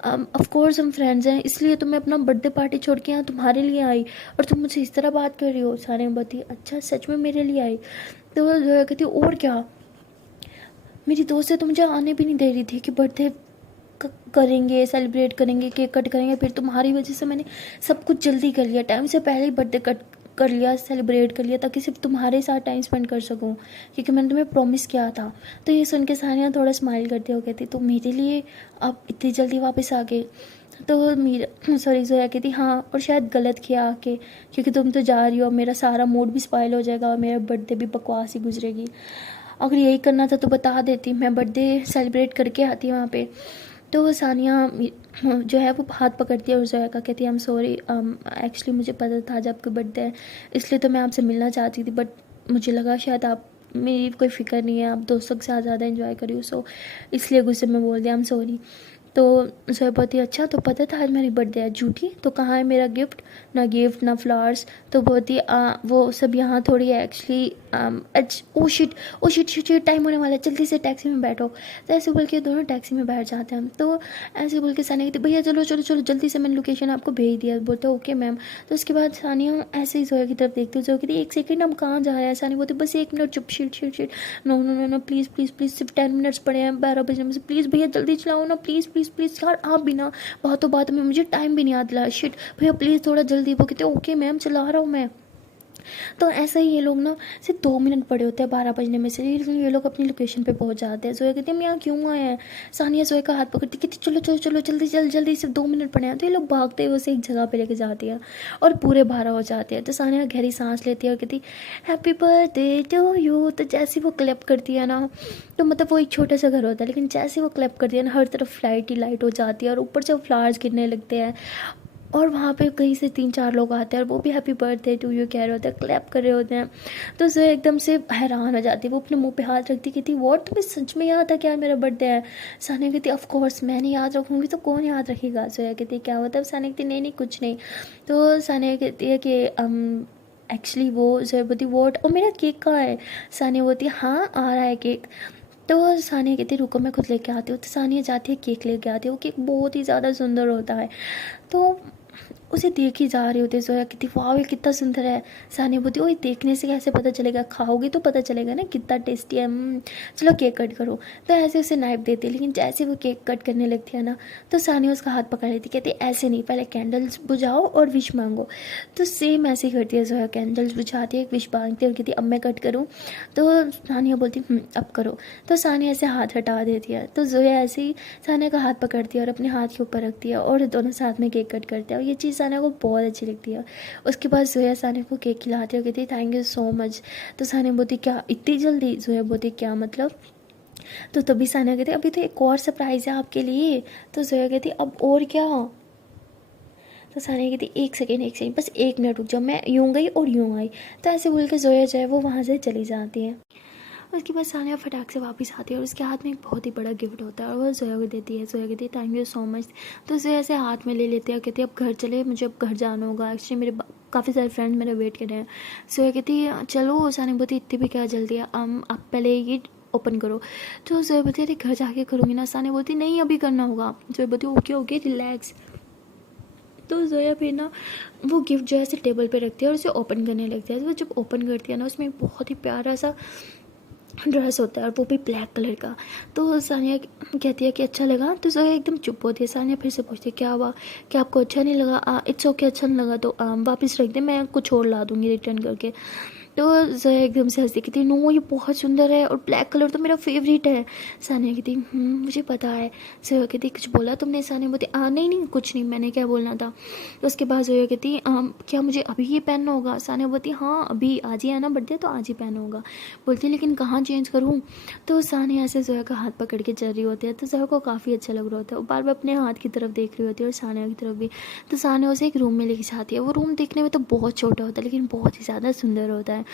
ऑफ कोर्स हम फ्रेंड्स हैं, इसलिए तो मैं अपना बर्थडे पार्टी छोड़ के यहाँ तुम्हारे लिए आई और तुम मुझे इस तरह बात कर रही हो। सानिया बोलती अच्छा सच में मेरे लिए आई। तो ज़ोया कहती और क्या, मेरी दोस्त है तो मुझे आने भी नहीं दे रही थी कि बर्थडे करेंगे, सेलिब्रेट करेंगे, केक कट करेंगे, फिर तुम्हारी वजह से मैंने सब कुछ जल्दी कर लिया, टाइम से पहले ही बर्थडे कट कर लिया, सेलिब्रेट कर लिया ताकि सिर्फ तुम्हारे साथ टाइम स्पेंड कर सकूं क्योंकि मैंने तुम्हें प्रॉमिस किया था। तो ये सुन के सानिया थोड़ा स्माइल करती हो कहती तो मेरे लिए आप इतनी जल्दी वापस आ गए। तो मीरा सॉरी ज़ोया कहती हाँ और शायद गलत किया आके, क्योंकि तुम तो जा रही हो, मेरा सारा मूड भी स्पॉइल हो जाएगा और मेरा बर्थडे भी बकवास ही गुजरेगी। अगर यही करना था तो बता देती, मैं बर्थडे सेलिब्रेट करके आती वहाँ पे। तो वो सानिया जो है वो हाथ पकड़ती है और ज़ोया का कहती है आई एम सॉरी, एक्चुअली मुझे पता था आज आपका बर्थडे है इसलिए तो मैं आपसे मिलना चाहती थी, बट मुझे लगा शायद आप मेरी कोई फ़िक्र नहीं है, आप दोस्तों के साथ ज़्यादा इन्जॉय करी हो, सो इसलिए गुस्से में बोल दिया आई एम सॉरी। तो ज़ोया बोलती है अच्छा, तो पता था आज मेरी बर्थडे है? झूठी, तो कहाँ है मेरा गिफ्ट? ना गिफ्ट ना फ्लावर्स। तो बोलती वो सब यहाँ थोड़ी है actually. Oh shit, oh shit shit shit, time होने वाला है, जल्दी से टैक्सी में बैठो। तो ऐसे बोल के दोनों टैक्सी में बैठ जाते हैं। तो ऐसे बोल के सानिया कहती भैया चलो चलो चलो जल्दी से, मैंने लोकेशन आपको भेज दिया। बोलते ओके मैम। तो उसके बाद सानिया ऐसे ही ज़ोया की तरफ देखती है। ज़ोया कहती एक सेकंड, हम कहाँ जा रहे हैं? सानिया बोलती बस 1 मिनट, चुप, shit shit shit, no no no no, please please please, सिर्फ 10 मिनट्स पड़े हैं 12 बजने में से, प्लीज़ भैया जल्दी चलाओ ना, प्लीज़ प्लीज़ प्लीज़ यार, आप भी ना बातों बातों में मुझे टाइम भी नहीं याद रहा, शिट भैया प्लीज़ थोड़ा जल्दी। वो कहते ओके मैम चला रहा हूँ मैं। तो ऐसा ही ये लोग ना सिर्फ 2 मिनट पड़े होते हैं 12 बजने में से, ये लोग अपनी लोकेशन पे पहुंच जाते हैं। ज़ोया कहती है हम यहाँ क्यों आए हैं? सानिया ज़ोया का हाथ पकड़ती कहती चलो चलो चलो जल्दी जल्दी जल्दी, सिर्फ 2 मिनट पड़े हैं। तो ये लोग भागते हुए उसे एक जगह पे लेके जाती है और पूरे 12 हो जाते हैं। तो सानिया गहरी सांस लेती है और कहती हैप्पी बर्थडे टू यू। तो जैसे वो क्लैप करती है ना, तो मतलब वो एक छोटा सा घर होता है, लेकिन जैसे वो क्लैप करती है ना, हर तरफ लाइट ही लाइट हो जाती है और ऊपर से फ्लावर्स गिरने लगते हैं। और वहाँ पे कहीं से 3-4 लोग आते हैं और वो भी हैप्पी बर्थडे टू यू कह रहे होते हैं, क्लैप कर रहे होते हैं। तो ज़ोया एकदम से हैरान हो जाती है, वो अपने मुंह पे हाथ रखती कहती वॉट, तुम्हें सच में याद था क्या मेरा बर्थडे है? सानिया कहती ऑफ कोर्स मैंने याद रखूँगी तो कौन याद रखेगा? ज़ोया कहती क्या होता है? सानिया कहती नहीं नहीं कुछ नहीं। तो सानिया कहती है कि एक्चुअली वो ज़ोया बोलती वॉट, और मेरा केक कहाँ है? सानिया बोलती हाँ आ रहा है केक। तो सानिया कहती रुको मैं खुद लेके आती हूँ। तो सानिया जाती है केक लेके आती है। वो केक बहुत ही ज़्यादा सुंदर होता है। तो उसे देख ही जा रही होती है। ज़ोया कहती वाह ये कितना सुंदर है। सानिया बोलती ओए देखने से कैसे पता चलेगा? खाओगी तो पता चलेगा ना कितना टेस्टी है। चलो केक कट करो। तो ऐसे उसे नाइफ देती है, लेकिन जैसे वो केक कट करने लगती है ना, तो सानिया उसका हाथ पकड़ लेती, कहती ऐसे नहीं, पहले कैंडल्स बुझाओ और विश मांगो। तो सेम ऐसे ही करती है ज़ोया, कैंडल्स बुझाती है, एक विश मांगती है और कहती अब मैं कट करूँ? तो सानिया बोलती अब करो। तो सानिया ऐसे हाथ हटा देती है। तो ज़ोया ऐसे ही सानिया का हाथ पकड़ती है और अपने हाथ के ऊपर रखती है और दोनों साथ में केक कट करते हैं। और ये चीज़ सानिया को बहुत अच्छी लगती है। उसके बाद ज़ोया सानिया को केक खिलाती है और कहती है थैंक यू सो मच। तो सानिया बोलती क्या इतनी जल्दी? ज़ोया बोलती क्या मतलब? तो तभी सानिया कहती अभी तो एक और सरप्राइज़ है आपके लिए। तो ज़ोया कहती अब और क्या? तो सानिया कहती एक सेकेंड बस 1 मिनट रुक जाओ, मैं यूँ गई और यूँ आई। तो ऐसे बोल के ज़ोया जो है वो वहाँ से चली जाती है। उसके बाद सानिया फटाक से वापस आती है और उसके हाथ में एक बहुत ही बड़ा गिफ्ट होता है और वो ज़ोया को देती है। ज़ोया कहती है थैंक यू सो मच। तो ज़ोया से हाथ में ले लेती है और कहती है अब घर चले, मुझे अब घर जाना होगा, एक्चुअली मेरे काफ़ी सारे फ्रेंड्स मेरे वेट कर रहे हैं। ज़ोया कहती है चलो। सानिया बोलती इतनी भी क्या जल्दी है, आप पहले ये ओपन करो। तो ज़ोया बोलती है अरे घर जाके करूँगी ना। सानिया बोलती नहीं अभी करना होगा। ज़ोया बोलती ओके ओके रिलैक्स। तो ज़ोया फिर ना वो गिफ्ट जो है ऐसे टेबल पे रखती है और उसे ओपन करने लगती है। तो वो जब ओपन करती है ना, उसमें बहुत ही प्यारा सा ड्रेस होता है और वो भी ब्लैक कलर का। तो सानिया कहती है कि अच्छा लगा? तो ज़ोया एकदम चुप होती है। सानिया फिर से पूछती है क्या हुआ, क्या आपको अच्छा नहीं लगा? इट्स ओके अच्छा नहीं लगा तो वापस रख दे, मैं कुछ और ला दूँगी रिटर्न करके। तो ज़ोया एकदम से हंसती कहती नो ये बहुत सुंदर है और ब्लैक कलर तो मेरा फेवरेट है। सानिया कहती मुझे पता है। ज़ोया कहती कुछ बोला तुमने? सानिया बोलती नहीं नहीं कुछ नहीं, मैंने क्या बोलना था। तो उसके बाद ज़ोया कहती क्या मुझे अभी ये पहनना होगा? सानिया बोलती हाँ अभी आज ही है ना बर्थडे, तो आज ही पहना होगा। बोलती लेकिन कहाँ चेंज करूँ? तो सानिया ऐसे ज़ोया का हाथ पकड़ के चल रही होती है। तो ज़ोया को काफ़ी अच्छा लग रहा होता है, वो बार बार अपने हाथ की तरफ देख रही होती है और सानिया की तरफ भी। तो सानिया उसे एक रूम में लेके जाती है। वो रूम देखने में तो बहुत छोटा होता है लेकिन बहुत ही ज़्यादा सुंदर होता है।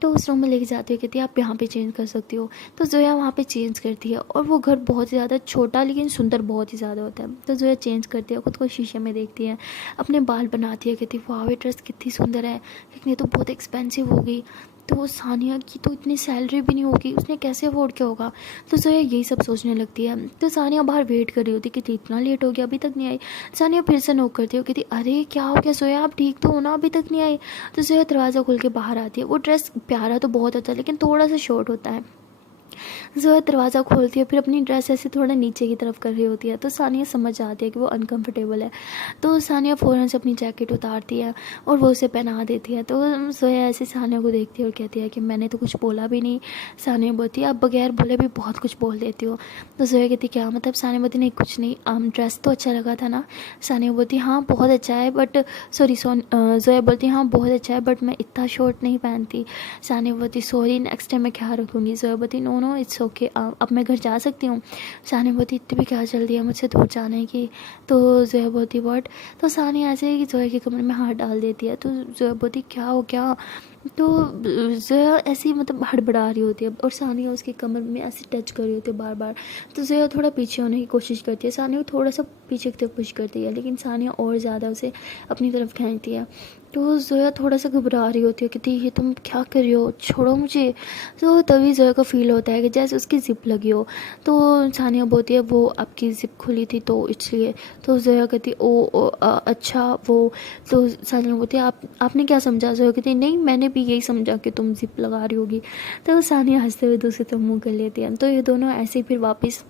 तो उस रूम में लेके जाती है, कहती है आप यहाँ पे चेंज कर सकती हो। तो ज़ोया वहाँ पे चेंज करती है और वो घर बहुत ही ज़्यादा छोटा लेकिन सुंदर बहुत ही ज़्यादा होता है। तो ज़ोया चेंज करती है, खुद को शीशे में देखती है, अपने बाल बनाती है, कहती है वाह ये ड्रेस कितनी सुंदर है, लेकिन ये तो बहुत एक्सपेंसिव होगी। तो सानिया की तो इतनी सैलरी भी नहीं होगी, उसने कैसे अफोर्ड किया होगा? तो ज़ोया यही सब सोचने लगती है। तो सानिया बाहर वेट कर रही होती कि इतना लेट हो गया अभी तक नहीं आई। सानिया फिर से नॉक करती है, कहती अरे क्या हो गया ज़ोया, आप ठीक तो हो ना, अभी तक नहीं आई? तो ज़ोया दरवाज़ा खोल के बाहर आती है। वो ड्रेस प्यारा तो बहुत होता है लेकिन थोड़ा सा शॉर्ट होता है। ज़ोया दरवाज़ा खोलती है, फिर अपनी ड्रेस ऐसे थोड़ा नीचे की तरफ कर रही होती है। तो सानिया समझ जाती है कि वो अनकंफर्टेबल है। तो सानिया फ़ौरन से अपनी जैकेट उतारती है और वो उसे पहना देती है। तो ज़ोया ऐसे सानिया को देखती है और कहती है कि मैंने तो कुछ बोला भी नहीं। सानिया बोलती है आप बगैर बोले भी बहुत कुछ बोल देती हो। तो ज़ोया कहती क्या मतलब? सानिया बोलती नहीं कुछ नहीं, ड्रेस तो अच्छा लगा था ना? सानिया बोलती हाँ बहुत अच्छा है बट ज़ोया बोलती हाँ बहुत अच्छा है बट मैं इतना शॉर्ट नहीं पहनती। सानिया बोलती सॉरी नेक्स्ट टाइम मैं ख्याल रखूँगी। ज़ोया बोलती नो नो इट्स ओके, अब मैं घर जा सकती हूँ? सानिया बोलती इतनी भी क्या जल्दी है मुझसे दूर जाने की? तो ज़ोया बोलती व्हाट? तो सानिया ऐसे ही ज़ोया के कमरे में हाथ डाल देती है। तो ज़ोया बोलती क्या हो गया? तो ज़या ऐसे मतलब हड़बड़ा रही होती है और सानिया उसकी कमर में ऐसे टच कर रही होती है बार बार। तो ज़या थोड़ा पीछे होने की कोशिश करती है, सानिया को थोड़ा सा पीछे की तरफ पुश करती है, लेकिन सानिया और ज़्यादा उसे अपनी तरफ खींचती है। तो ज़या थोड़ा सा घबरा रही होती है, कहती है ये तुम क्या कर रही हो, छोड़ो मुझे। तो तभी ज़या को फील होता है कि जैसे उसकी ज़िप लगी हो। तो सानिया बोलती है वो आपकी ज़िप खुली थी तो इसलिए। तो ज़या कहती अच्छा वो। तो सानिया बोलती है आपने क्या समझा। ज़या कहती नहीं मैंने भी यही समझा कि तुम ज़िप लगा रही होगी। तो सानिया हंसते हुए दूसरी तरफ मुँह कर लेती है। तो ये दोनों ऐसे ही फिर वापस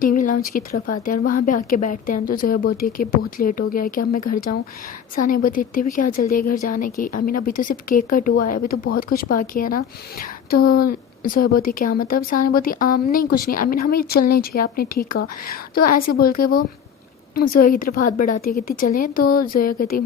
टीवी लाउंज की तरफ आते हैं और वहाँ पे आके बैठते हैं। तो ज़ोया बोलती है कि बहुत लेट हो गया है, क्या मैं घर जाऊँ। सानिया बोलती है इतनी भी क्या जल्दी है घर जाने की, आई मीन अभी तो सिर्फ केक कट हुआ है, अभी तो बहुत कुछ बाकी है ना। तो ज़ोया बोलती क्या मतलब। सानिया बोलती नहीं कुछ नहीं, आई मीन हमें चलने चाहिए, आपने ठीक कहा। तो ऐसे बोल के वो ज़ोया की तरफ हाथ बढ़ाती है, कहती चलें। तो ज़ोया कहती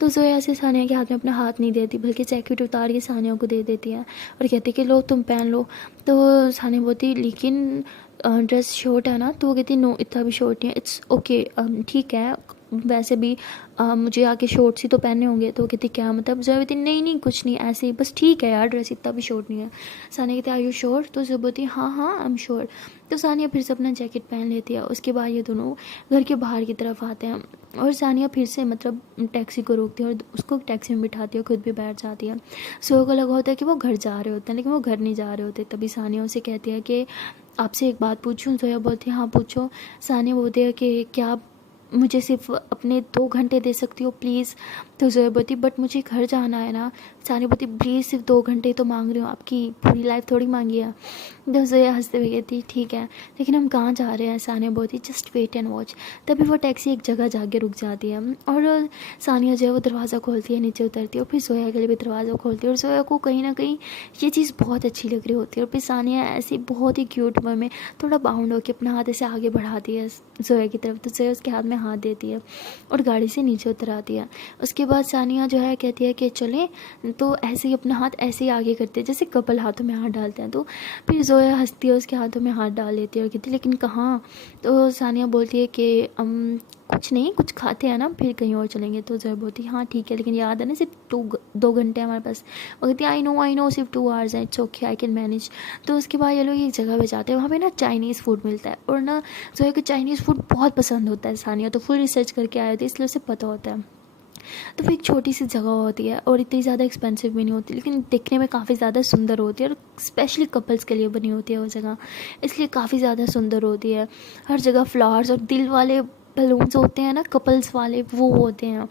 तो ज़ोया ऐसे सानिया के हाथ में अपना हाथ नहीं देती, बल्कि जैकेट उतार के सानिया को दे देती है और कहती कि लो तुम पहन लो। तो सानिया बोलती लेकिन ड्रेस शॉर्ट है ना। तो वो कहती नो इतना भी शॉर्ट नहीं है, इट्स ओके ठीक है, वैसे भी मुझे आके शॉर्ट्स ही तो पहने होंगे। तो वो कहती क्या मतलब। ज़ोया कहती नहीं नहीं कुछ नहीं, ऐसे ही बस ठीक है यार, ड्रेस इतना भी शॉर्ट नहीं है। सानिया कहती आर यू श्योर। तो ज़ोया बोलती हाँ हाँ आई एम श्योर। तो सानिया फिर से अपना जैकेट पहन लेती है। उसके बाद ये दोनों घर के बाहर की तरफ आते हैं और सानिया फिर से मतलब टैक्सी को रोकती है और उसको टैक्सी में बिठाती है, खुद भी बैठ जाती है। ज़ोया को लगा होता है कि वो घर जा रहे होते हैं, लेकिन वो घर नहीं जा रहे होते। तभी सानिया उसे कहती है कि आपसे एक बात पूछूं। ज़ोया बोलती है हाँ पूछो। सानिया बोलती है कि क्या आप मुझे सिर्फ अपने 2 घंटे दे सकती हो प्लीज़। तो ज़ोया बोलती बट मुझे घर जाना है ना। सानिया बोलती प्लीज़ सिर्फ 2 घंटे तो मांग रही हूँ, आपकी पूरी लाइफ थोड़ी मांगी है। तो ज़ोया हंसते हुए कहती ठीक है लेकिन हम कहाँ जा रहे हैं। सानिया बोलती जस्ट वेट एंड वॉच। तभी वो टैक्सी एक जगह जाके रुक जाती है और सानिया जो है वो दरवाज़ा खोलती है, नीचे उतरती है और फिर ज़ोया के लिए भी दरवाज़ा खोलती है। और ज़ोया को कहीं ना कहीं ये चीज़ बहुत अच्छी लग रही होती है और फिर सानिया ऐसी बहुत ही क्यूट वे में थोड़ा बाउंड होकर अपना हाथ ऐसे आगे बढ़ाती है ज़ोया की तरफ। तो ज़ोया उसके हाथ में हाथ देती है और गाड़ी से नीचे उतर आती है। उसके बाद सानिया जो है कहती है कि चलें। तो ऐसे ही अपना हाथ ऐसे ही आगे करते हैं जैसे कपल हाथों में हाथ डालते हैं। तो फिर ज़ोया हंसती है, उसके हाथों में हाथ डाल लेती है और कहती लेकिन कहाँ। तो सानिया बोलती है कि कुछ नहीं, कुछ खाते हैं ना फिर कहीं और चलेंगे। तो ज़ोया बोलती है हाँ ठीक है लेकिन याद है ना सिर्फ 2 घंटे हमारे पास। वो कहती है आई नो सिर्फ 2 आवर्स हैं, it's okay I can manage. तो उसके बाद ये लोग एक जगह पे जाते हैं, वहाँ पे ना चाइनीज़ फूड मिलता है और ना ज़ोया को चाइनीज़ फूड बहुत पसंद होता है। सानिया तो फुल रिसर्च करके आए थे इसलिए उसे पता होता है। तो वो एक छोटी सी जगह होती है और इतनी ज़्यादा एक्सपेंसिव भी नहीं होती, लेकिन दिखने में काफ़ी ज़्यादा सुंदर होती है और स्पेशली कपल्स के लिए बनी होती है वो जगह, इसलिए काफ़ी ज़्यादा सुंदर होती है। हर जगह फ्लावर्स और दिल वाले बलून्स होते हैं ना कपल्स वाले, वो होते हैं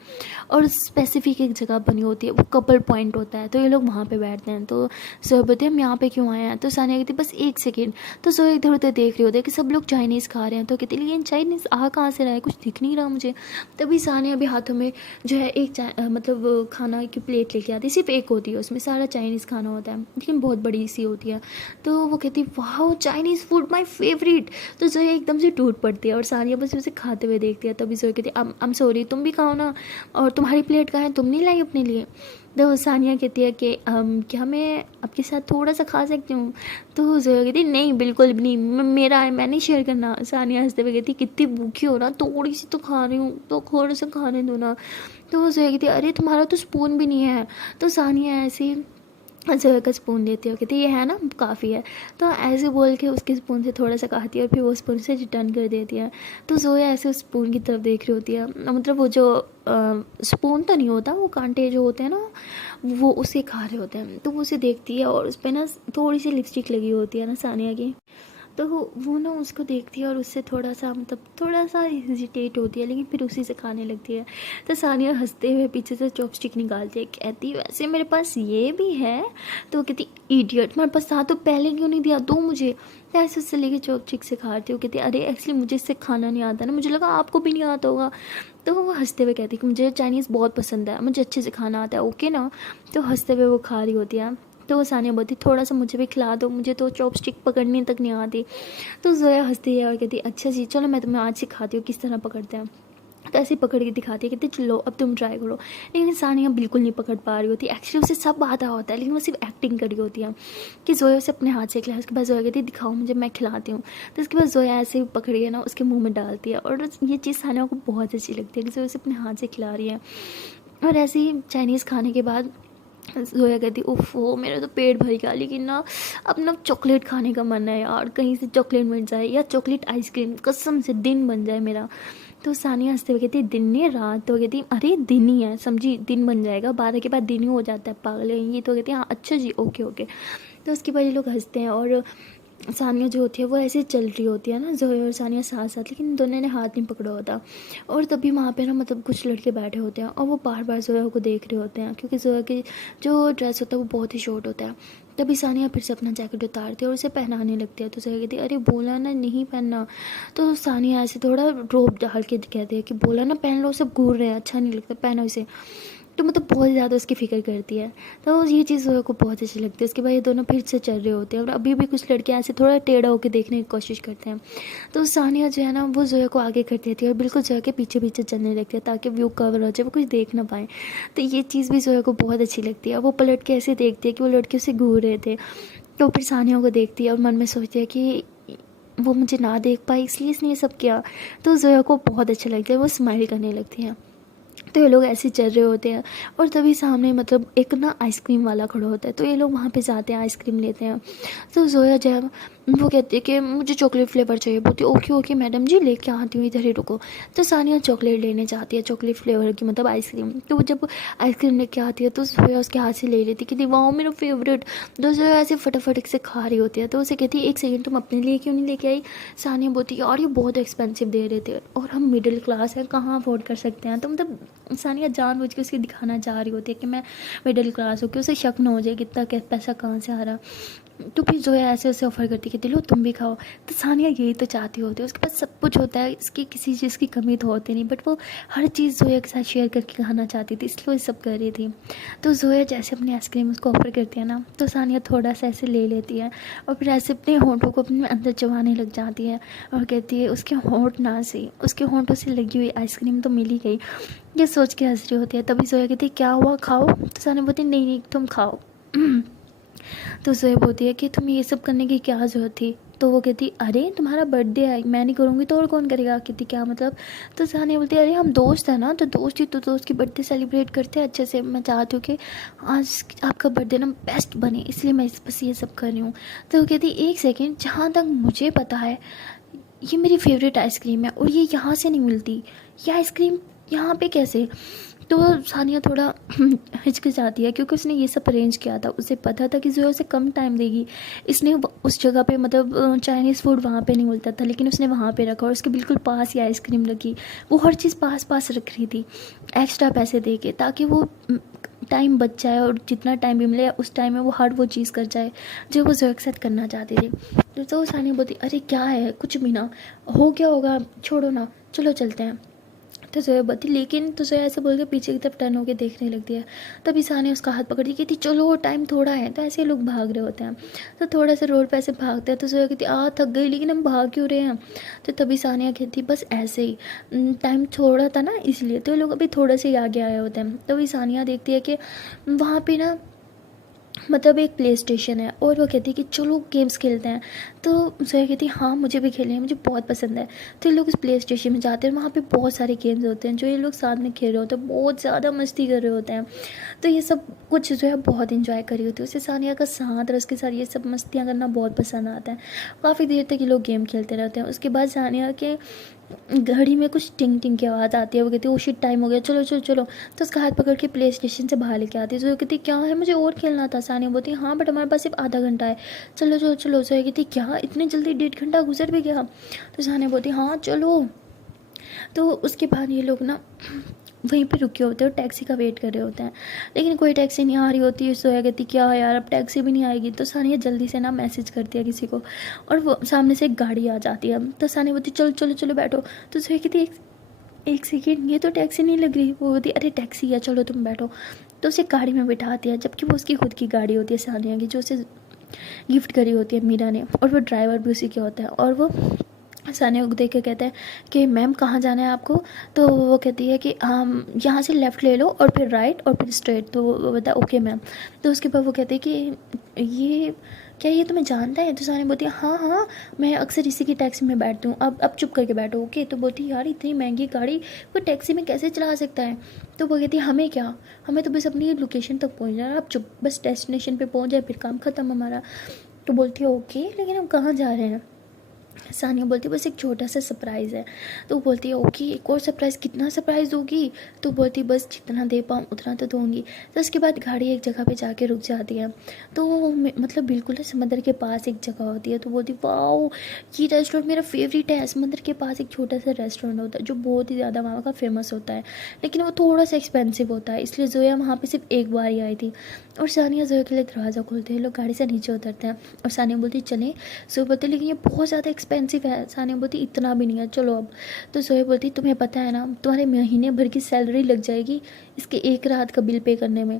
और स्पेसिफिक एक जगह बनी होती है, वो कपल पॉइंट होता है। तो ये लोग वहाँ पे बैठते हैं। तो ज़ोया बोलते हैं हम यहाँ पे क्यों आए हैं। तो सानिया कहती बस एक सेकेंड। तो ज़ोया इधर उधर देख रही होती है कि सब लोग चाइनीज़ खा रहे हैं। तो कहती लेकिन चाइनीज़ आ कहाँ से रहा है, कुछ दिख नहीं रहा मुझे। तभी सानिया भी हाथों में जो है एक मतलब खाना की प्लेट लेके आती है, सिर्फ एक होती है, उसमें सारा चाइनीज़ खाना होता है लेकिन बहुत बड़ी सी होती है। तो वो कहती वाह चाइनीज़ फूड माय फेवरेट। तो ज़ोया एकदम से टूट पड़ती है और सानिया बस उसे खाते हुए देखती है। तभी ज़ोया कहती है आई एम सॉरी तुम भी खाओ ना, और तुम्हारी प्लेट कहाँ है, तुम नहीं लाई अपने लिए। तो सानिया कहती है कि क्या मैं आपके साथ थोड़ा सा खा सकती हूँ। तो ज़ोया कहती नहीं बिल्कुल भी नहीं, मेरा है, मैं नहीं शेयर करना। सानिया हंसते हुए कहती कितनी भूखी हो ना, थोड़ी सी तो खा रही हूँ, तो थोड़ा सा खाने दो ना। तो ज़ोया कहती अरे तुम्हारा तो स्पून भी नहीं है। तो सानिया ऐसे ज़ोया का स्पून लेती है, कहती ये है ना काफ़ी है। तो ऐसे बोल के उसके स्पून से थोड़ा सा खाती है और फिर वो स्पून से रिटर्न कर देती है। तो ज़ोया ऐसे उस स्पून की तरफ देख रही होती है, मतलब वो जो स्पून तो नहीं होता, वो कांटे जो होते हैं ना वो उसे खा रहे होते हैं। तो वो उसे देखती है और उस पर ना थोड़ी सी लिपस्टिक लगी होती है ना सानिया की। तो वो ना उसको देखती है और उससे थोड़ा सा मतलब थोड़ा सा हेजिटेट होती है, लेकिन फिर उसी से खाने लगती है। तो सानिया हंसते हुए पीछे से चॉपस्टिक निकालती है, कहती वैसे मेरे पास ये भी है। तो वो कहती इडियट, मेरे पास था तो पहले क्यों नहीं दिया, दो मुझे। तो ऐसे उससे लेके चॉपस्टिक से खाती हूँ। कहती अरे एक्चुअली मुझे इससे खाना नहीं आता ना, मुझे लगा आपको भी नहीं आता होगा। तो वो हंसते हुए कहती कि मुझे चाइनीज़ बहुत पसंद है, मुझे अच्छे से खाना आता है, ओके ना। तो हंसते हुए वो खा रही होती है। तो वो सानिया बोलती थोड़ा सा मुझे भी खिला दो, मुझे तो चॉपस्टिक पकड़ने तक नहीं आती। तो ज़ोया हंसती है और कहती अच्छा जी चलो मैं तुम्हें आज सिखाती हूँ किस तरह पकड़ते हैं। तो ऐसे पकड़ के दिखाती है, कहती चलो अब तुम ट्राई करो। लेकिन सानिया बिल्कुल नहीं पकड़ पा रही होती, एक्चुअली उसे सब आता होता है लेकिन वो सिर्फ एक्टिंग कर रही होती है कि ज़ोया उसे अपने हाथ से खिलाए। उसके बाद ज़ोया कहती है दिखाओ मुझे, मैं खिलाती हूँ। तो उसके बाद ज़ोया ऐसे ही पकड़ी है ना उसके मुँह में डालती है और ये चीज़ सानिया को बहुत अच्छी लगती है कि ज़ोया उसे अपने हाथ से खिला रही है। और ऐसे ही चाइनीज़ खाने के बाद जोया कहती उफ वो मेरा तो पेट भर गया, लेकिन ना अब ना चॉकलेट खाने का मन है यार, कहीं से चॉकलेट मिल जाए या चॉकलेट आइसक्रीम, कसम से दिन बन जाए मेरा। तो सानिया हंसते हुए कहती दिन नहीं रात, तो कहती अरे दिन ही है समझी, दिन बन जाएगा, 12 के बाद दिन ही हो जाता है, पागल है ये। तो कहती हाँ अच्छा जी ओके ओके। तो उसके बाद ये लोग हंसते हैं और सानिया जो होती है वो ऐसे चल रही होती है ना, जोया और सानिया साथ साथ, लेकिन इन दोनों ने हाथ नहीं पकड़ा होता। और तभी वहाँ पे ना मतलब कुछ लड़के बैठे होते हैं और वो बार बार जोया को देख रहे होते हैं, क्योंकि जोया की जो ड्रेस होता है वो बहुत ही शॉर्ट होता है। तभी सानिया फिर से अपना जैकेट उतारती है और उसे पहनाने लगती है। तो जोया कहती है अरे बोला ना नहीं पहनना। तो सानिया ऐसे थोड़ा ड्रॉप डाल के कहती है कि बोला ना पहन लो, सब घूर रहे हैं, अच्छा नहीं लगता, पहनो इसे। तो मतलब बहुत ज़्यादा उसकी फ़िक्र करती है। तो ये चीज़ जोया को बहुत अच्छी लगती है। उसके बाद ये दोनों फिर से चल रहे होते हैं और अभी भी कुछ लड़के ऐसे थोड़ा टेढ़ा होकर देखने की कोशिश करते हैं। तो सानिया जो है ना वो जोया को आगे कर देती है और बिल्कुल जोया के पीछे पीछे चलने लगती है ताकि व्यू कवर हो जाए, वो कुछ देख ना पाए। तो ये चीज़ भी जोया को बहुत अच्छी लगती है। वो पलट के ऐसे देखती है कि वो लड़के उसे घूर रहे थे। तो फिर सानिया को देखती है और मन में सोचती है कि वो मुझे ना देख पाई इसलिए इसने ये सब किया। तो जोया को बहुत अच्छा लगता है, वो स्माइल करने लगती है। तो ये लोग ऐसे चल रहे होते हैं और तभी सामने मतलब एक ना आइसक्रीम वाला खड़ा होता है। तो ये लोग वहाँ पे जाते हैं, आइसक्रीम लेते हैं। तो जोया जो है वो कहती है कि मुझे चॉकलेट फ्लेवर चाहिए। बोलती ओके ओके मैडम जी लेके आती हूँ, इधर ही रुको। तो सानिया चॉकलेट लेने जाती है, चॉकलेट फ्लेवर की मतलब आइसक्रीम। तो वो जब आइसक्रीम लेके आती है तो जोया उसके हाथ से ले लेती कि वाओ मेरा फेवरेट। तो जोया ऐसे फटाफट से खा रही होती है। तो उसे कहती है एक सेकेंड तुम अपने लिए क्यों नहीं लेके आई। सानिया बोलती है यार ये बहुत एक्सपेंसिव दे रहे थे और हम मिडिल क्लास हैं, कहाँ अफोर्ड कर सकते हैं। तो मतलब सानिया जानबूझ के उसकी दिखाना चाह रही होती है कि मैं मिडिल क्लास हूँ, कि उसे शक ना हो जाए कि इतना पैसा कहाँ से आ रहा। तो फिर जोया ऐसे उसे ऑफर करती है कि लो तुम भी खाओ। तो सानिया यही तो चाहती होती है, उसके पास सब कुछ होता है, इसकी किसी चीज़ की कमी तो होती नहीं, बट वो हर चीज़ जोया के साथ शेयर करके खाना चाहती थी, इसलिए वो सब कर रही थी। तो जोया जैसे अपनी आइसक्रीम उसको ऑफर करती है ना, तो सानिया थोड़ा सा ऐसे ले लेती है और फिर ऐसे अपने होंठों को अपने अंदर चबाने लग जाती है और कहती है उसके होंठ ना से, उसके होंठों से लगी हुई आइसक्रीम तो मिल ही गई। ये सोच के हंस रही होती है। तभी जोया कहती है क्या हुआ खाओ। तो सानिया बोलती नहीं नहीं तुम खाओ। तो जोया बोलती है कि तुम्हें ये सब करने की क्या ज़रूरत थी। तो वो कहती अरे तुम्हारा बर्थडे है, मैं नहीं करूँगी तो और कौन करेगा। कहती क्या मतलब। तो सानिया बोलती है अरे हम दोस्त हैं ना, तो दोस्त ही तो दोस्त की बर्थडे सेलिब्रेट करते हैं अच्छे से, मैं चाहती हूँ कि आज आपका बर्थडे ना बेस्ट बने, इसलिए मैं बस ये सब कर रही हूँ। तो वो कहती एक सेकेंड, जहाँ तक मुझे पता है ये मेरी फेवरेट आइसक्रीम है और ये यहाँ से नहीं मिलती, ये आइसक्रीम यहाँ पे कैसे। तो सानिया थोड़ा हिचकिचाती है क्योंकि उसने ये सब अरेंज किया था, उसे पता था कि जोया उसे कम टाइम देगी। इसने उस जगह पे मतलब चाइनीज़ फूड वहाँ पे नहीं मिलता था, लेकिन उसने वहाँ पे रखा और उसके बिल्कुल पास ही आइसक्रीम रखी। वो हर चीज़ पास पास रख रही थी एक्स्ट्रा पैसे दे के, ताकि वो टाइम बच जाए और जितना टाइम भी मिले उस टाइम में वो हर वो चीज़ कर जाए जो वो जोया के साथ करना चाहती थी। तो सानिया बोलती अरे क्या है कुछ भी ना हो, क्या होगा छोड़ो ना, चलो चलते हैं। तो जोया बोलती लेकिन, तो जोया ऐसे बोल के पीछे की तरफ टर्न होकर देखने लगती है। तभी सानिया उसका हाथ पकड़ दी, कहती चलो टाइम थोड़ा है। तो ऐसे लोग भाग रहे होते हैं, तो थोड़ा सा रोड पे ऐसे भागते हैं। तो जोया कहती थक गई लेकिन हम भाग क्यों रहे हैं। तो तभी सानिया कहती बस ऐसे ही टाइम थोड़ा था ना इसलिए। तो ये लोग अभी थोड़ा से ही आगे आए होते हैं। तभी सानिया देखती है कि वहाँ पे ना मतलब एक प्ले स्टेशन है और वो कहती है कि चलो गेम्स खेलते हैं। तो जोया कहती है हाँ मुझे भी खेलने हैं, मुझे बहुत पसंद है। तो ये लोग उस प्ले स्टेशन में जाते हैं, वहाँ पे बहुत सारे गेम्स होते हैं जो ये लोग साथ में खेल रहे होते हैं, बहुत ज़्यादा मस्ती कर रहे होते हैं। तो ये सब कुछ जो है बहुत इंजॉय कर रही होती है। उसे सानिया का साथ और उसके साथ ये सब मस्तियाँ करना बहुत पसंद आता है। काफ़ी देर तक ये लोग गेम खेलते रहते हैं। उसके बाद सानिया के घड़ी में कुछ टिंग टिंग की आवाज़ आती है। वो कहती है ओ शिट टाइम हो गया, चलो चलो चलो। तो उसका हाथ पकड़ के प्ले स्टेशन से बाहर लेके आती है। तो वो कहती क्या है मुझे और खेलना था। सानिया बोलती है हाँ बट हमारे पास सिर्फ आधा घंटा है, चलो चलो चलो। तो कहती क्या इतनी जल्दी 1.5 घंटा गुजर भी गया। तो सानिया बोलती हाँ चलो। तो उसके बाद ये लोग ना वहीं पे रुके होते हैं और टैक्सी का वेट कर रहे होते हैं, लेकिन कोई टैक्सी नहीं आ रही होती है। सोया कहती क्या यार अब टैक्सी भी नहीं आएगी। तो सानिया जल्दी से ना मैसेज करती है किसी को और वो सामने से एक गाड़ी आ जाती है। तो सानिया बोलती चलो चलो चलो बैठो। तो सोया कहती एक सेकेंड ये तो टैक्सी नहीं लग रही। वो बोलती अरे टैक्सी है चलो तुम बैठो। तो उसे गाड़ी में बिठाती है, जबकि वो उसकी खुद की गाड़ी होती है सानिया की, जो उसे गिफ्ट करी होती है मीरा ने, और वो ड्राइवर भी उसी के होता है। और वो सानिया को देख के कहते हैं कि मैम कहाँ जाना है आपको। तो वो कहती है कि हम यहाँ से लेफ़्ट ले लो और फिर राइट और फिर स्ट्रेट। तो वो बताया ओके मैम। तो उसके बाद वो कहते हैं कि ये क्या ये तुम्हें जानता है? तो सानिया बोलती है हाँ हाँ, मैं अक्सर इसी की टैक्सी में बैठती हूँ, अब चुप करके बैठो ओके। तो बोलती है यार इतनी महंगी गाड़ी कोई टैक्सी में कैसे चला सकता है? तो वो कहती है हमें क्या, हमें तो बस अपनी लोकेशन तक पहुँचना है, आप चुप, बस डेस्टिनेशन पे पहुँच जाए फिर काम ख़त्म हमारा। तो बोलती है ओके, लेकिन हम कहाँ जा रहे हैं? सानिया बोलती है बस एक छोटा सा सरप्राइज़ है। तो वो बोलती है ओके, एक और सरप्राइज़, कितना सरप्राइज़ दोगी? तो बोलती है बस जितना दे पाऊँ उतना तो दूँगी। तो उसके बाद गाड़ी एक जगह पे जाके रुक जाती है। तो मतलब बिल्कुल ना समंदर के पास एक जगह होती है। तो बोलती वाओ, ये रेस्टोरेंट मेरा फेवरेट है। समंदर के पास एक छोटा सा रेस्टोरेंट होता है जो बहुत ही ज़्यादा वहाँ का फेमस होता है, लेकिन वो थोड़ा सा एक्सपेंसिव होता है, इसलिए जोया वहाँ पर सिर्फ एक बार ही आई थी। और सानिया जोया के लिए दरवाज़ा खोलते हैं, लोग गाड़ी से नीचे उतरते हैं और सानिया बोलती चलें। सो बोलते लेकिन ये बहुत ज़्यादा एक्सपेंसिव है। सानिया बोलती इतना भी नहीं है, चलो अब। तो जोया बोलती तुम्हें पता है ना, तुम्हारे महीने भर की सैलरी लग जाएगी इसके एक रात का बिल पे करने में।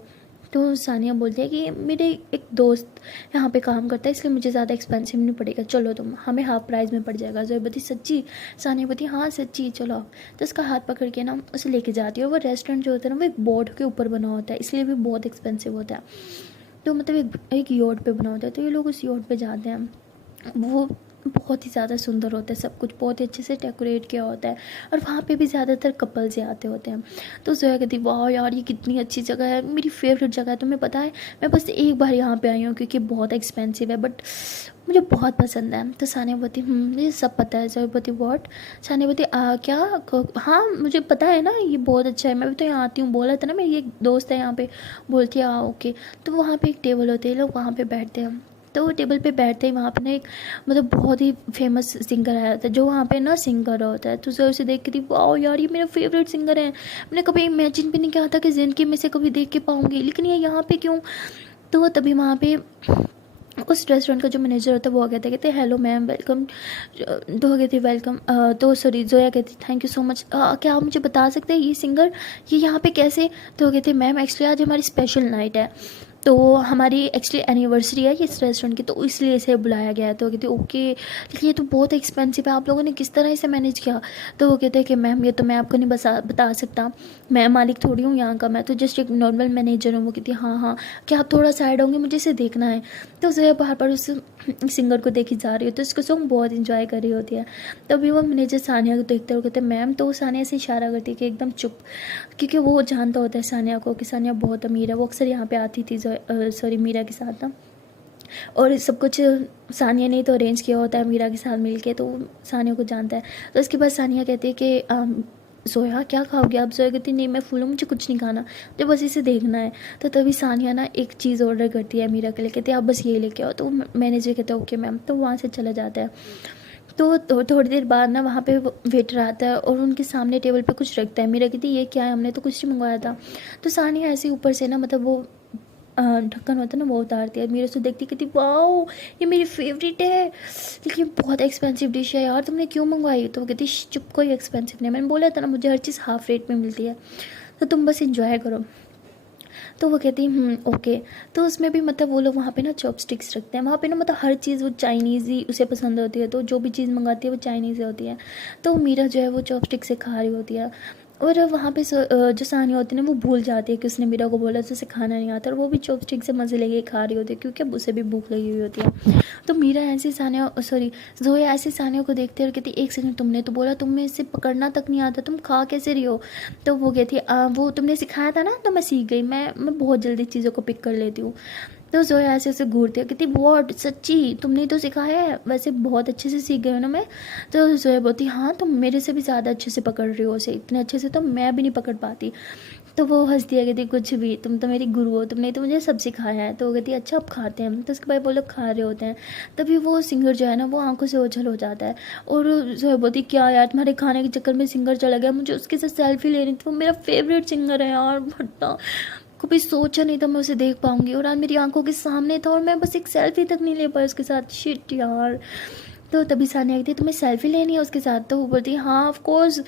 तो सानिया बोलती है कि मेरे एक दोस्त यहाँ पे काम करता है, इसलिए मुझे ज़्यादा एक्सपेंसिव नहीं पड़ेगा, चलो तुम, हमें हाफ प्राइस में पड़ जाएगा। जोया बोलती सच्ची? सानिया बोलती हाँ सच्ची, चलो अब। तो उसका हाथ पकड़ के ना उसे लेके जाती है। और वो रेस्टोरेंट जो होता है ना वो एक बोर्ड के ऊपर बना होता है, इसलिए भी बहुत एक्सपेंसिव होता है। तो मतलब एक योट पे बना होता है। तो ये लोग उस योट पे जाते हैं। वो बहुत ही ज़्यादा सुंदर होता है, सब कुछ बहुत ही अच्छे से डेकोरेट किया होता है, और वहाँ पे भी ज़्यादातर कपल्स ही आते होते हैं। तो जोया कहती वाह यार ये कितनी अच्छी जगह है, मेरी फेवरेट जगह है। तुम्हें पता है मैं बस एक बार यहाँ पे आई हूँ क्योंकि बहुत एक्सपेंसिव है, बट मुझे बहुत पसंद है। तो सानिया बोलती मुझे सब पता है। जोया बोलती व्हाट? सानिया बोलती क्या? हाँ मुझे पता है ना, ये बहुत अच्छा है, मैं भी तो यहाँ आती हूँ, बोला था ना मेरी एक दोस्त है यहाँ पे। बोलती है हाँ ओके। तो वहाँ पे एक टेबल होती है, लोग वहाँ पे बैठते हैं। तो वो टेबल पे बैठते ही वहाँ पे ना एक मतलब बहुत ही फेमस सिंगर आया था जो वहाँ पे ना सिंग कर रहा होता है। तो जोया उसे देख के थी वाह यार ये मेरा फेवरेट सिंगर है, मैंने कभी इमेजिन भी नहीं किया था कि ज़िंदगी में से कभी देख के पाऊँगी, लेकिन ये यहाँ पे क्यों? तो तभी वहाँ पे उस रेस्टोरेंट का जो मैनेजर होता है वो आ गया था, कहते हेलो मैम वेलकम। तो वो कहती वेलकम। तो सॉरी जोया कहती थैंक यू सो मच। क्या आप मुझे बता सकते हैं ये सिंगर ये यहाँ पे कैसे? तो वो कहते मैम एक्चुअली आज हमारी स्पेशल नाइट है, तो हमारी एक्चुअली एनिवर्सरी है इस रेस्टोरेंट की, तो इसलिए इसे बुलाया गया है। तो वो कहती ओके, लेकिन ये तो बहुत एक्सपेंसिव है, आप लोगों ने किस तरह इसे मैनेज किया? तो वो कहते हैं कि मैम ये तो मैं आपको नहीं बता सकता, मैं मालिक थोड़ी हूँ यहाँ का, मैं तो जस्ट एक नॉर्मल मैनेजर हूँ। वो कहती हाँ हाँ, क्या आप थोड़ा साइड होंगे, मुझे इसे देखना है। तो जो बाहर पर उस सिंगर को देखी जा रही होती है, उसको सॉन्ग बहुत इंजॉय कर रही होती है। तभी वो मैनेजर सानिया को देखते हुए कहते हैं मैम। तो सानिया से इशारा करती है कि एकदम चुप, क्योंकि वो जानता होता है सानिया को कि सानिया बहुत अमीर है। वो अक्सर यहाँ पे आती थी सॉरी मीरा के साथ ना, और सब कुछ सानिया ने तो अरेंज किया होता है मीरा के साथ मिलके, तो सानिया को जानता है। तो उसके बाद सानिया कहती है कि जोया क्या खाओगे आप? जोया कहती नहीं मैं फूल हूँ, मुझे कुछ नहीं खाना, मुझे बस इसे देखना है। तो तभी सानिया ना एक चीज़ ऑर्डर करती है मीरा के लिए, कहती है आप बस ये लेके आओ। तो मैनेजर कहता है ओके मैम। तो वहाँ से चला जाता है। तो थोड़ी देर बाद ना वहाँ पे वेटर आता है और उनके सामने टेबल पे कुछ रखता है। मीरा कहती ये क्या है, हमने तो कुछ नहीं मंगवाया था। तो सानिया ऐसे ऊपर से ना मतलब वो ढक्कन होता है ना वो उतारती है। मीरा उसको देखती कहती वाओ ये मेरी फेवरेट है, लेकिन बहुत एक्सपेंसिव डिश है यार, तुमने क्यों मंगवाई? तो वो कहती चुप, कोई एक्सपेंसिव नहीं, मैंने बोला था ना मुझे हर चीज़ हाफ रेट में मिलती है, तो तुम बस इंजॉय करो। तो वो कहती ओके। तो उसमें भी मतलब वो लोग वहाँ पे ना चॉपस्टिक्स रखते हैं, वहाँ पे ना मतलब हर चीज़ वो चाइनीज़ ही उसे पसंद होती है, तो जो भी चीज़ मंगाती है वो चाइनीज़ ही होती है। तो मीरा जो है वो चॉपस्टिक से खा रही होती है, और वहाँ पे जो सानिया होती है ना वो भूल जाती है कि उसने मीरा को बोला तो उसे खाना नहीं आता, और वो भी चॉपस्टिक से मज़े लेके खा रही होती है क्योंकि अब उसे भी भूख लगी हुई होती है। तो मीरा ऐसे सानिया सॉरी जोया ऐसे सानिया को देखते और कहती एक सेकंड, तुमने तो बोला तुम्हें इसे पकड़ना तक नहीं आता, तुम खा कैसे रही हो? तो वो कहती वो तुमने सिखाया था ना, तो मैं सीख गई, मैं बहुत जल्दी चीज़ों को पिक कर लेती हूँ। तो जोया ऐसे उसे घूरती है, कहती बहुत सच्ची तुमने तो सिखाया है, वैसे बहुत अच्छे से सीख गई हूँ ना मैं। तो जोया बोलती हाँ तुम मेरे से भी ज़्यादा अच्छे से पकड़ रही हो उसे, इतने अच्छे से तो मैं भी नहीं पकड़ पाती। तो वो हंस दिया, कहती कुछ भी, तुम तो मेरी गुरु हो, तुमने तो मुझे सब सिखाया है। तो वो कहती अच्छा अब खाते हैं। तो उसके बाद वो लोग खा रहे होते हैं, तभी वो सिंगर जो है ना वो आंखों से ओझल हो जाता है, और जोया बोलती क्या यार तुम्हारे खाने के चक्कर में सिंगर चला गया, मुझे उसके साथ सेल्फी लेनी थी, वो मेरा फेवरेट सिंगर है यार, भट्टा कभी सोचा नहीं था मैं उसे देख पाऊंगी, और आज मेरी आंखों के सामने था और मैं बस एक सेल्फी तक नहीं ले पाई उसके साथ, शिट यार। तो तभी सानिया कहती तुम्हें सेल्फी लेनी है उसके साथ? तो वो बोलती हाँ ऑफ कोर्स।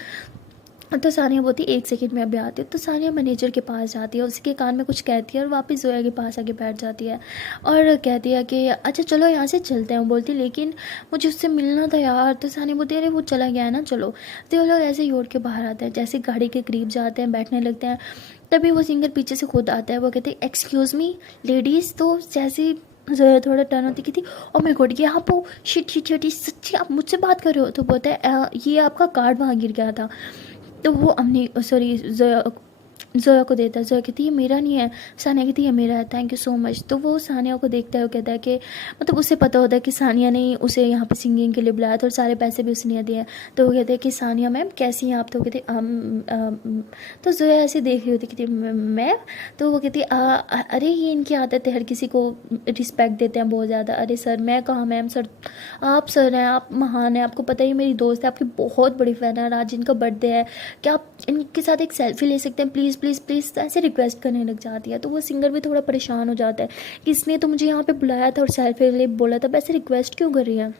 तो सानिया बोलती एक सेकंड में अभी आती है। तो सानिया मैनेजर के पास जाती है, उसके कान में कुछ कहती है और वापस जोया के पास आके बैठ जाती है और कहती है कि अच्छा चलो यहाँ से चलते हैं। बोलती लेकिन मुझे उससे मिलना था यार। तो सानिया बोलती अरे वो चला गया है ना, चलो। तो वो लोग ऐसे ही उड़ के बाहर आते हैं, जैसे गाड़ी के करीब जाते हैं बैठने लगते हैं, तभी वो सिंगर पीछे से खुद आता है। वो कहते हैं एक्सक्यूज़ मी लेडीज़। तो जैसे ज़ोया थोड़ा टर्न होती की थी, और मेरे गॉड ये आप हो, शिट शिट शिट, सच्ची आप मुझसे बात कर रहे हो? तो बोलता है ये आपका कार्ड वहाँ गिर गया था। तो वो हमने सॉरी ज़ोया को देता है। ज़ोया कहती है ये मेरा नहीं है। सानिया कहती है ये मेरा है, थैंक यू सो मच। तो वो सानिया को देखता है और कहता है कि मतलब उसे पता होता है कि सानिया ने उसे यहाँ पे सिंगिंग के लिए बुलाया था और सारे पैसे भी उसने दिए हैं। तो वो कहते हैं कि सानिया मैम कैसी हैं आप? तो वो कहती तो ज़ोया ऐसे देख रही होती, कहती मैं? तो वो कहती अरे ये इनकी आदत है, हर किसी को रिस्पेक्ट देते हैं बहुत ज़्यादा। अरे सर मैं कहाँ मैम, सर आप सर हैं, आप महान हैं, आपको पता ही मेरी दोस्त है, आपकी बहुत बड़ी फ़ैन है, आज इनका बर्थडे है, क्या आप इनके साथ एक सेल्फी ले सकते हैं प्लीज़ प्लीज़ प्लीज़? ऐसे रिक्वेस्ट करने लग जाती है। तो वो सिंगर भी थोड़ा परेशान हो जाता है कि इसने तो मुझे यहाँ पे बुलाया था और सेल्फी के लिए बोला था, वैसे रिक्वेस्ट क्यों कर रही है?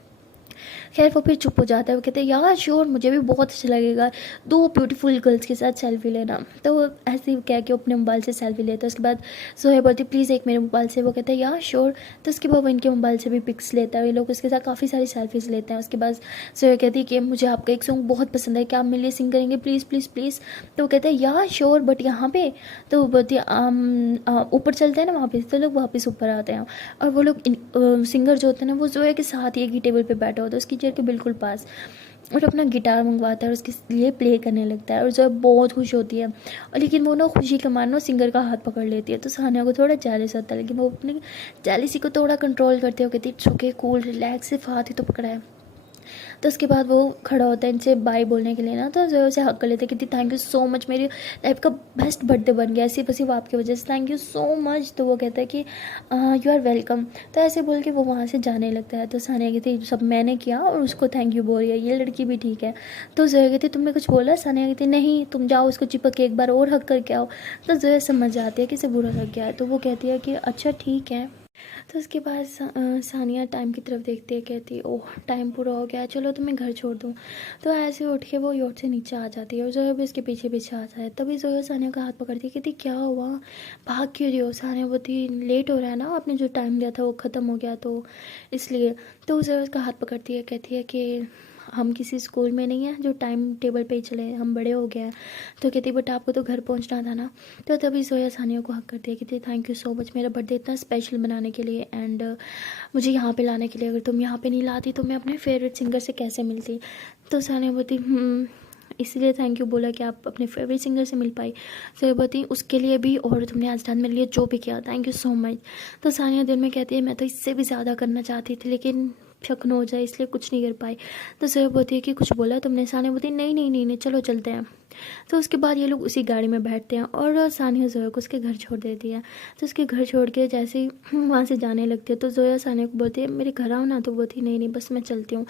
खैर वो फिर चुप हो जाता है। वो कहते हैं यार श्योर, मुझे भी बहुत अच्छा लगेगा दो ब्यूटीफुल गर्ल्स के साथ सेल्फी लेना। तो वो ऐसे ही कह के अपने मोबाइल से सेल्फी लेता है। उसके बाद सोहेब बोलती प्लीज़ एक मेरे मोबाइल से। वो कहते हैं यार श्योर। तो उसके बाद वो इनके मोबाइल से भी पिक्स लेता है। ये लोग उसके साथ काफ़ी सारी सेल्फीज़ लेते हैं। उसके बाद सोहेब कहती है कि मुझे आपका एक सॉन्ग बहुत पसंद है, क्या आप मेरे लिए सिंग करेंगे प्लीज़ प्लीज़ प्लीज़? तो वो कहते हैं यार श्योर, बट यहाँ पे? तो वो बोलती है ऊपर चलते हैं ना वहाँ पे। तो लोग वापस ऊपर आते हैं और वो लोग सिंगर जो होते हैं ना वो जोया के साथ ही एक ही टेबल पे बैठा होता है, उसकी चेयर के बिल्कुल पास, और अपना गिटार मंगवाता है और उसके लिए प्ले करने लगता है। और जोया बहुत खुश होती है, और लेकिन वो ना खुशी के मानो सिंगर का हाथ पकड़ लेती है। तो सानिया को थोड़ा जेलस होता है, लेकिन वो अपनी जेलसी को थोड़ा कंट्रोल करते हो, कहती इट्स ओके कूल रिलैक्स, सिर्फ हाथ ही तो पकड़ा है। तो उसके बाद वो खड़ा होता है इनसे बाय बोलने के लिए ना। तो जो उसे हक कर लेते हैं, कहती थैंक यू सो मच, मेरी लाइफ का बेस्ट बर्थडे बन गया सिर्फ आपकी वजह से, थैंक यू सो मच। तो वो कहता है कि यू आर वेलकम। तो ऐसे बोल के वो वहाँ से जाने लगता है। तो सानिया कहती सब मैंने किया और उसको थैंक यू बोल रही है, ये लड़की भी ठीक है। तो जोया कहती तुमने कुछ बोला? सानिया कहती नहीं, तुम जाओ उसको चिपक के एक बार और हक करके आओ। तो जोया समझ जाती है कि इसे बुरा लग गया है। तो वो कहती है कि अच्छा ठीक है। तो उसके बाद सानिया टाइम की तरफ देखती है, कहती ओह टाइम पूरा हो गया, चलो तो मैं घर छोड़ दूँ। तो ऐसे उठ के वो योट से नीचे आ जाती है और जोया भी उसके पीछे पीछे आता है। तभी जोया सानिया का हाथ पकड़ती है, कहती क्या हुआ, भाग क्यों रही हो? सानिया बोलती लेट हो रहा है ना, आपने जो टाइम दिया था वो ख़त्म हो गया तो इसलिए। तो जोया उसका हाथ पकड़ती है, कहती है कि हम किसी स्कूल में नहीं हैं जो टाइम टेबल पे ही चले, हम बड़े हो गए हैं। तो कहती बट आपको तो घर पहुंचना था ना। तो तभी जोया सानिया को हक करती है, कहती थैंक यू सो मच मेरा बर्थडे इतना स्पेशल बनाने के लिए एंड मुझे यहाँ पे लाने के लिए, अगर तुम यहाँ पे नहीं लाती तो मैं अपने फेवरेट सिंगर से कैसे मिलती? तो सानिया बोलती इसलिए थैंक यू बोला कि आप अपने फेवरेट सिंगर से मिल पाई। तो ये बोलती उसके लिए भी, और तुमने आज रात मेरे लिए जो भी किया थैंक यू सो मच। तो सानिया दिल में कहती है मैं तो इससे भी ज़्यादा करना चाहती थी, लेकिन शक न हो जाए इसलिए कुछ नहीं कर पाई। तो जोया बोलती है कि कुछ बोला तुमने? सानिया बोलती नहीं नहीं नहीं नहीं चलो चलते हैं। तो उसके बाद ये लोग उसी गाड़ी में बैठते हैं और सानिया जोया को उसके घर छोड़ देती है। तो उसके घर छोड़ के जैसे ही वहाँ से जाने लगती है तो जोया सानिया को बोलती है मेरे घर आओ ना। तो बोलती नहीं नहीं बस मैं चलती हूँ।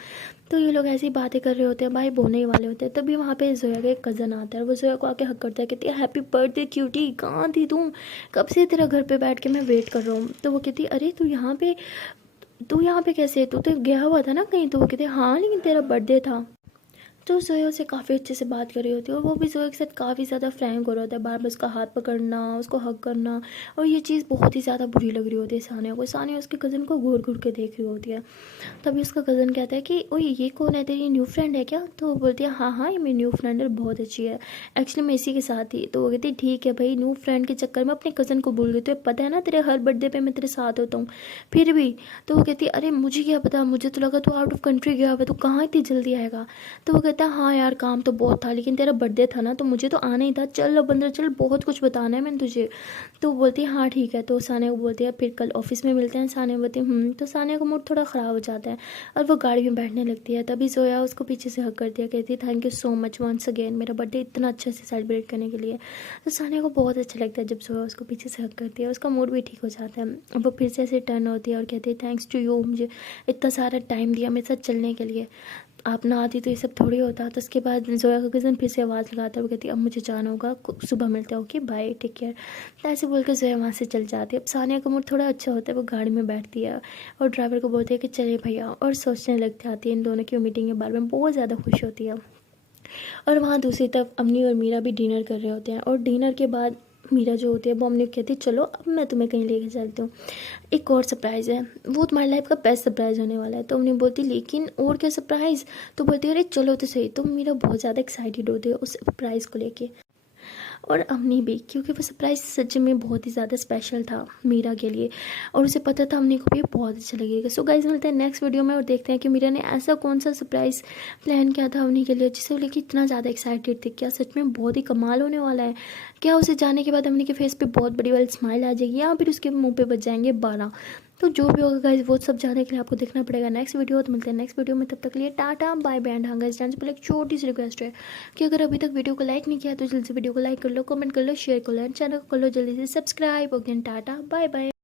तो ये लोग ऐसी बातें कर रहे होते हैं, भाई बोने ही वाले होते हैं। तभी वहाँ पे जोया का एक कज़न आता है, वो जोया को आके हक करता है, कहती है हैप्पी बर्थडे क्यूटी, कहाँ थी तुम, कब से तेरा घर पे बैठ के मैं वेट कर रहा हूँ। तो वो कहती अरे तू यहाँ पे कैसे, तू तो गया हुआ था ना कहीं? तो वो कहते हाँ लेकिन तेरा बर्थडे था। तो जोया उससे काफ़ी अच्छे से बात कर रही होती है और वो भी जोया के साथ काफ़ी ज़्यादा फ्रैंक हो रहा होता है, बार बार उसका हाथ पकड़ना, उसको हग करना, और ये चीज़ बहुत ही ज़्यादा बुरी लग रही होती है सानिया को। सानिया उसके कज़न को घूर घूर के देख रही होती है। तभी उसका कज़न कहता है कि ओए ये कौन है, तेरी न्यू फ्रेंड है क्या? तो वो बोलती है हाँ हाँ ये मेरी न्यू फ्रेंड है, बहुत अच्छी है, एक्चुअली मैं इसी के साथ ही। तो वो कहती है ठीक है भाई, न्यू फ्रेंड के चक्कर में अपने कज़न को भूल गई, तो पता है ना तेरे हर बर्थडे पे मैं तेरे साथ होता हूँ फिर भी। तो वो कहती है अरे मुझे क्या पता, मुझे तो लगा तू आउट ऑफ कंट्री गया हुआ, तो कहाँ इतनी जल्दी आएगा? तो वो कहता है हाँ यार काम तो बहुत था, लेकिन तेरा बर्थडे था ना तो मुझे तो आना ही था, चल अब अंदर चल, बहुत कुछ बताना है मैंने तुझे। तो बोलती है हाँ ठीक है। तो सानिया को बोलती है फिर कल ऑफिस में मिलते हैं। सानिया बोलती है तो सानिया का मूड थोड़ा ख़राब हो जाता है और वो गाड़ी में बैठने लगती है। तभी जोया उसको पीछे से हक कर दिया, कहती है thank you so much once again मेरा बर्थडे इतना अच्छे से सेलिब्रेट करने के लिए। तो सानिया को बहुत अच्छा लगता है जब जोया उसको पीछे से हक करती है, उसका मूड भी ठीक हो जाता है। अब वो फिर से ऐसे टर्न होती है और कहती है थैंक्स टू यू, मुझे इतना सारा टाइम दिया मेरे साथ चलने के लिए, आप ना आती तो ये सब थोड़ी होता। तो उसके बाद जोया का कज़न फिर से आवाज़ लगाता है, वो कहती है अब मुझे जाना होगा, सुबह मिलते हैं, ओके बाय टेक केयर। तो ऐसे बोल के जोया वहाँ से चल जाती है। अब सानिया का मूड थोड़ा अच्छा होता है, वो गाड़ी में बैठती है और ड्राइवर को बोलती है कि चले भैया, और सोचने लग जाती है इन दोनों की मीटिंग के बारे में, बहुत ज़्यादा खुश होती है। और वहाँ दूसरी तरफ अम्मी और मीरा भी डिनर कर रहे होते हैं, और डिनर के बाद मीरा जो होती है वो अम्मी को कहती है चलो अब मैं तुम्हें कहीं लेके चलती हूँ, एक और सरप्राइज़ है, वो तुम्हारी लाइफ का बेस्ट सरप्राइज़ होने वाला है। तो अम्मी बोलती लेकिन और क्या सरप्राइज़? तो बोलती है अरे चलो तो सही। तो मीरा बहुत ज़्यादा एक्साइटेड होती है उस सरप्राइज़ को लेके। और अम्मी भी, क्योंकि वो सरप्राइज़ सच में बहुत ही ज़्यादा स्पेशल था मीरा के लिए और उसे पता था अम्मी को भी बहुत अच्छा लगेगा। सो गाइस मिलते हैं नेक्स्ट वीडियो में और देखते हैं कि मीरा ने ऐसा कौन सा सरप्राइज़ प्लान किया था अम्मी के लिए जिसे वो लेकर इतना ज़्यादा एक्साइटेड थे। क्या सच में बहुत ही कमाल होने वाला है? क्या उसे जाने के बाद अम्मी के फेस पे बहुत बड़ी वाली स्माइल आ जाएगी या फिर उसके मुंह पे बच जाएंगे 12? तो जो भी होगा गाइज वो सब जानने के लिए आपको देखना पड़ेगा नेक्स्ट वीडियो। तो मिलते हैं नेक्स्ट वीडियो में, तब तक के लिए टाटा बाय बाय। एंड हाँ गाइज डांस पर एक छोटी सी रिक्वेस्ट है कि अगर अभी तक वीडियो को लाइक नहीं किया तो जल्दी से वीडियो को लाइक कर लो, कमेंट कर लो, शेयर कर लो एंड चैनल को कर लो जल्दी से subscribe. Okay tata bye bye.